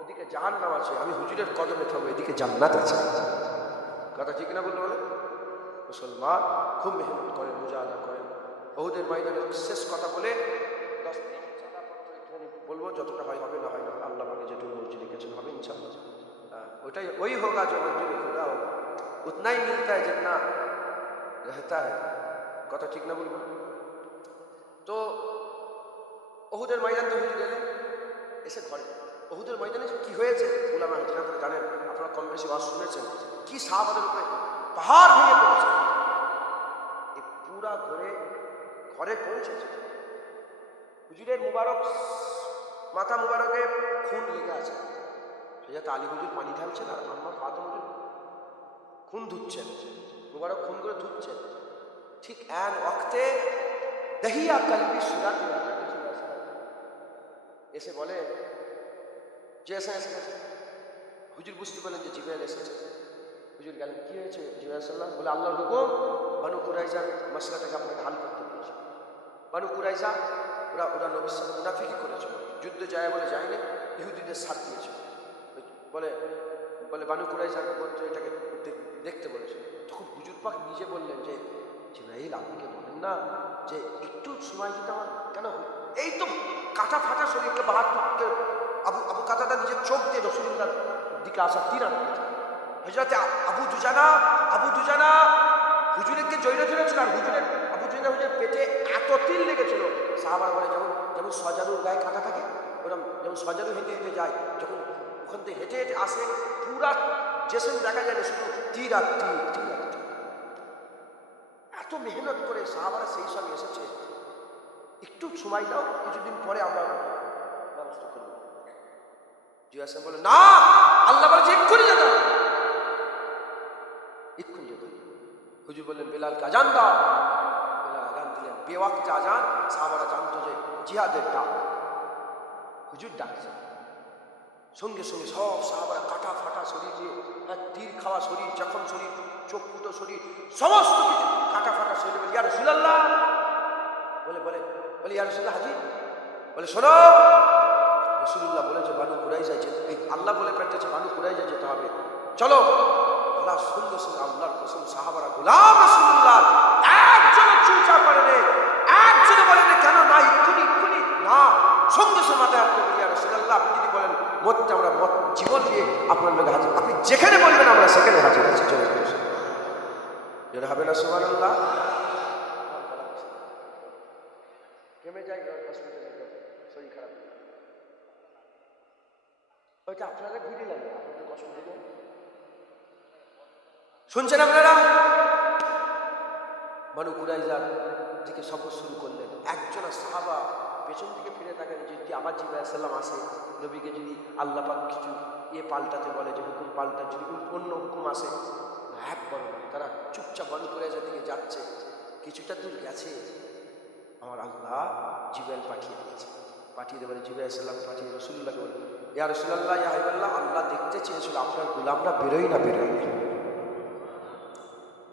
ওদিকে জাহান্নাম আছে, আমি হুজুরের কদমে থাকবো, এদিকে জান্নাত আছে। কথা ঠিক না বললো? বলে মুসলমান খুব মেহনত করেন, মুজাহাদা করেন। উহুদের ময়দানের শেষ কথা বলে 10 মিনিট বলবো, যতটা হয় হবে, না হয় না, আল্লাহ পাকে যেটুকু মর্জি লিখেছেন হবে ইনশাআল্লাহ। ওইটাই ওই হোগা जो मंजूर खुदा होगा, उतना ही मिलता है जितना रहता है। কথা ঠিক না বলবো? তো উহুদের ময়দানে হুজুর গেলেন, এসে ঘরে উহুদের ময়দানে কি হয়েছে উলামা হাজরাতরা জানেন, আপনারা কম বেশি ওয়াজ শুনেছেন, কি সাহাবাদের উপরে পাহাড় ভেঙে পড়েছে। এই পুরা ঘরে পৌঁছেছে, হুজুরের মুবারক মাথা মুবারকে খুন লেগে আছে। হযরত আলী হুজুর পানি ঢালছেন আর আম্মা ফাতেমা হুজুর খুন ধুচ্ছেন, মুবারক খুন করে ধুচ্ছেন। ঠিক এন ওয়াক্তে দহিয়া কলবি সুরাত এসে বলে যে এসে হুজুর বুঝতে পারলেন যে জিবরাইল এসেছে। হুজুর গেলেন, কি হয়েছে জিবরাইল সাল্লাল্লাহু? বলে আল্লাহর হুকুম, বানু কুরাইজার মসলাটাকে আপনাকে হাল করতে বলেছে। বানু কুরাইজা ওরা নবীর সাথে মুনাফিকি করেছিল, যুদ্ধ যায় বলে যায়নি, ইহুদিদের সাথ দিয়েছিল। বলে বানু কুরাইজার গোত্র এটাকে দেখতে বলেছে। তখন হুজুর পাক নিজে বললেন যে জিবরাইল আপনাকে বলেন না যে একটু সময় দিতে আমার কেন? এই তো কাটা ফাটা শরীরকে বাহাত্তরকে আবু কাতাদা নিজের চোখ দিয়ে রাসূলুল্লাহর দিকে আসা তীর আনতে। হযরতে আবু দুজানা হুজুরকে জড়িয়ে ধরেছিল, আর আবু দুজানা হুজুরের পেটে এত তীর লেগেছিল, সাহাবারা বলে যেমন সজারুর গায়ে কাটা থাকে, ওরকম যেমন সজারু হেঁটে হেঁটে যায়, যখন ওখান থেকে হেঁটে হেঁটে আসে পুরা জেসেন দেখা যায় না, শুধু তীর আর তীর, তীর আর তীর। এত মেহনত করে সাহাবারা সেই সব এসেছে, একটু সময় দাও, কিছুদিন পরে আমরা ব্যবস্থা করব। জিজ্ঞাসা বলে না, আল্লাহ বলেছে এক্ষুনি যেতে হবে, এক্ষুনি যেতে হবে। হুজুর বললেন বেলালকে আজান দাও। বেলাল আজান দিলেন, বেওয়াক্তে আজান। সাহাবারা জানতো যে জিহাদের ডাক, হুজুর ডাকছে। সঙ্গে সঙ্গে সব সাহাবারা কাটা ফাটা শরীর দিয়ে, তীর খাওয়া শরীর, জখম শরীর, চোখ ফুটো শরীর, সমস্ত কিছু কাটা ফাটা শরীর, বলে ইয়া রাসূলুল্লাহ, বলে ইয়া রাসূলুল্লাহ হাজির। বলে শোনো, রাসূলুল্লাহ বলেছে বানু কুরাইজা যেতে, এই আল্লাহ বলে পেটেছে বানু কুরাইজা যেতে হবে, চলো। আল্লাহ সঙ্গে সঙ্গে আল্লাহর কসম সাহাবারা গোলাম রাসূলুল্লাহ একজনে চুচা করে নে, একজনে বলে নে কেন না, এক্ষুনি না, সঙ্গে সঙ্গে মাথায় হাত করে ইয়া রাসূলুল্লাহ, আপনি যদি বলেন মরতে আমরা জীবন দিয়ে আপনার লোক হাজির, আপনি যেখানে বলবেন আমরা সেখানে হাজির আছি। চলে যেটা হবে না সুবহানাল্লাহ। কেমে যাই হসপিটালে, শরীর খারাপ, ওইটা আপনারা ঘুরে লাগে, আপনাদের কষ্ট দেবেন। শুনছেন আপনারা? বানু কুরাইজার দিকে সফর শুরু করলেন। একজন সাহাবা পেছন দিকে ফিরে থাকেন, যদি আবার জিবরাইল সাল্লাম আসে, নবীকে যদি আল্লাহ পাক কিছু পাল্টাতে বলে, যে হুকুম পাল্টা, যদি অন্য হুকুম আসে, একবার তারা চুপচাপ বানু কুরাইজার দিকে যাচ্ছে। কিছুটা দূর গেছে, আমার আল্লাহ জিবরাইল পাঠিয়ে দিয়েছে। পাঠিয়ে দেবে জিবরাইল সাল্লাম পাঠিয়ে রাসূলুল্লাহকে বলে, ইয়া রাসূলুল্লাহ, ইয়া হাবিবাল্লাহ, আল্লাহ দেখতে চেয়েছিল আপনার গোলামরা বেরোয় না।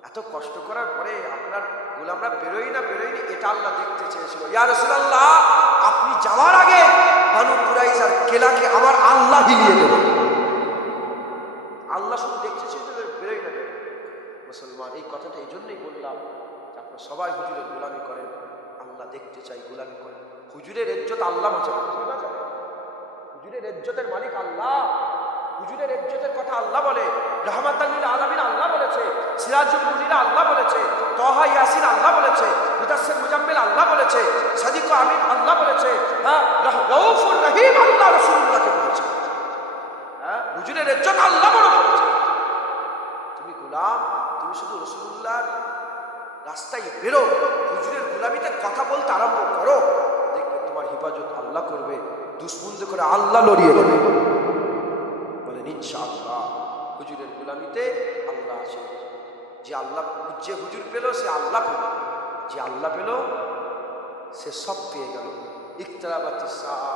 এত কষ্ট করার পরে আপনার গোলামরা বেরোয় না, এটা আল্লাহ দেখতে চেয়েছিল। ইয়া রাসূলুল্লাহ, আপনি যাওয়ার আগে বানু কুরাইজার কেলাকে আমার আল্লাহ হিলিয়ে দেবেন। আল্লাহ শুধু দেখতে চেয়েছিল বেরোয় না। মুসলমান, এই কথাটা এই জন্যই বললাম যে আপনারা সবাই হুজুরের গোলামি করেন, আল্লাহ দেখতে চাই গোলামি করেন। হুজুরের ইজ্জত আল্লাহ বাঁচাবে, হুজুরের ইজ্জতের মালিক আল্লাহ। হুজুরের ইজ্জতের কথা আল্লাহ বলে, রাহমাতাল লিল আলামিন আল্লাহ বলেছে, সিরাজুল মুনিরা আল্লাহ বলেছে, তাহা ইয়াসিন আল্লাহ বলেছে, মুদাসসির মুজাম্মিল আল্লাহ বলেছে, সাদিক আমিন আল্লাহ বলেছে, রাউফুর রহিম আল্লাহ রাসূলুল্লাহকে বলেছে। হুজুরের ইজ্জত আল্লাহ বড় করেছে। তুমি গোলাম, তুমি শুধু রাসূলুল্লাহর রাস্তায় বেরো, হুজুরের গোলামিতে কথা বলতে আরম্ভ করো, দেখবে তোমার হেফাজত আল্লাহ করবে, দুশমনদের করে আল্লাহ লড়িয়ে দেবে। বলেন ইনশাআল্লাহ। হুজুরের গোলামিতে আল্লাহ আছে। যে আল্লাহ, যে হুজুর পেল সে আল্লাহ পেল, যে আল্লাহ পেল সে সব পেয়ে গেল। ইকতারাবাতিস সাআ,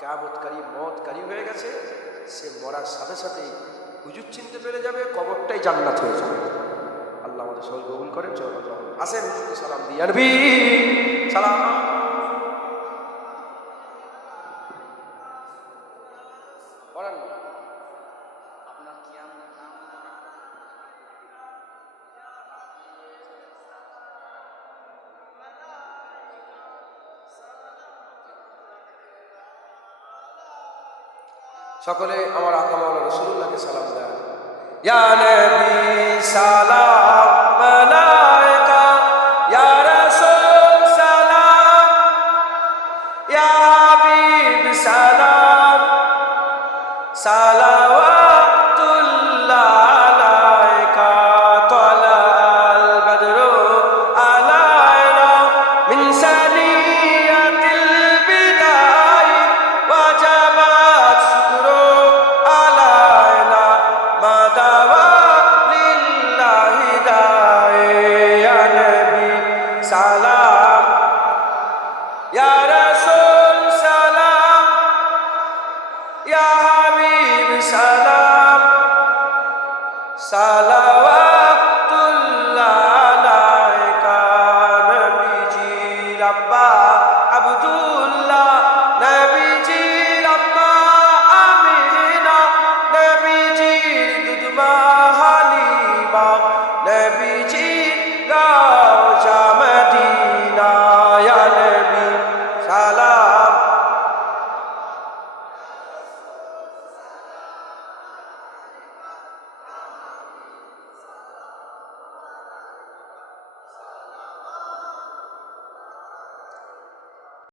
কিয়ামতকারী মওতকারী হয়ে গেছে, সে মরার সাথে সাথেই হুজুর চিনতে পেরে যাবে, কবরটাই জান্নাত হয়ে যাবে। আল্লাহ আমাদের সকল কবুল করেন। আসেন হুজুরকে সালাম দিই। ইয়া নবী সালাম। বলেন আপনার কি নাম? সকলে আমার আকা মাওলানা রাসূলুল্লাহকে সালাম দেন। ইয়া নবী সালাম মালায়েকা, ইয়া রাসূল সালাম, ইয়া হাবিব সালাম, সালাওয়াতুল্লাহ আলাইকা, তালাল বদরু আলাইনা মিন সানিয়াতিল বিদাই, ওয়াজাবাত শুকরু আলাইনা মা দাওয়া লিল্লাহি দায়ে। ইয়া নবী সালাম, ইয়া রাসূল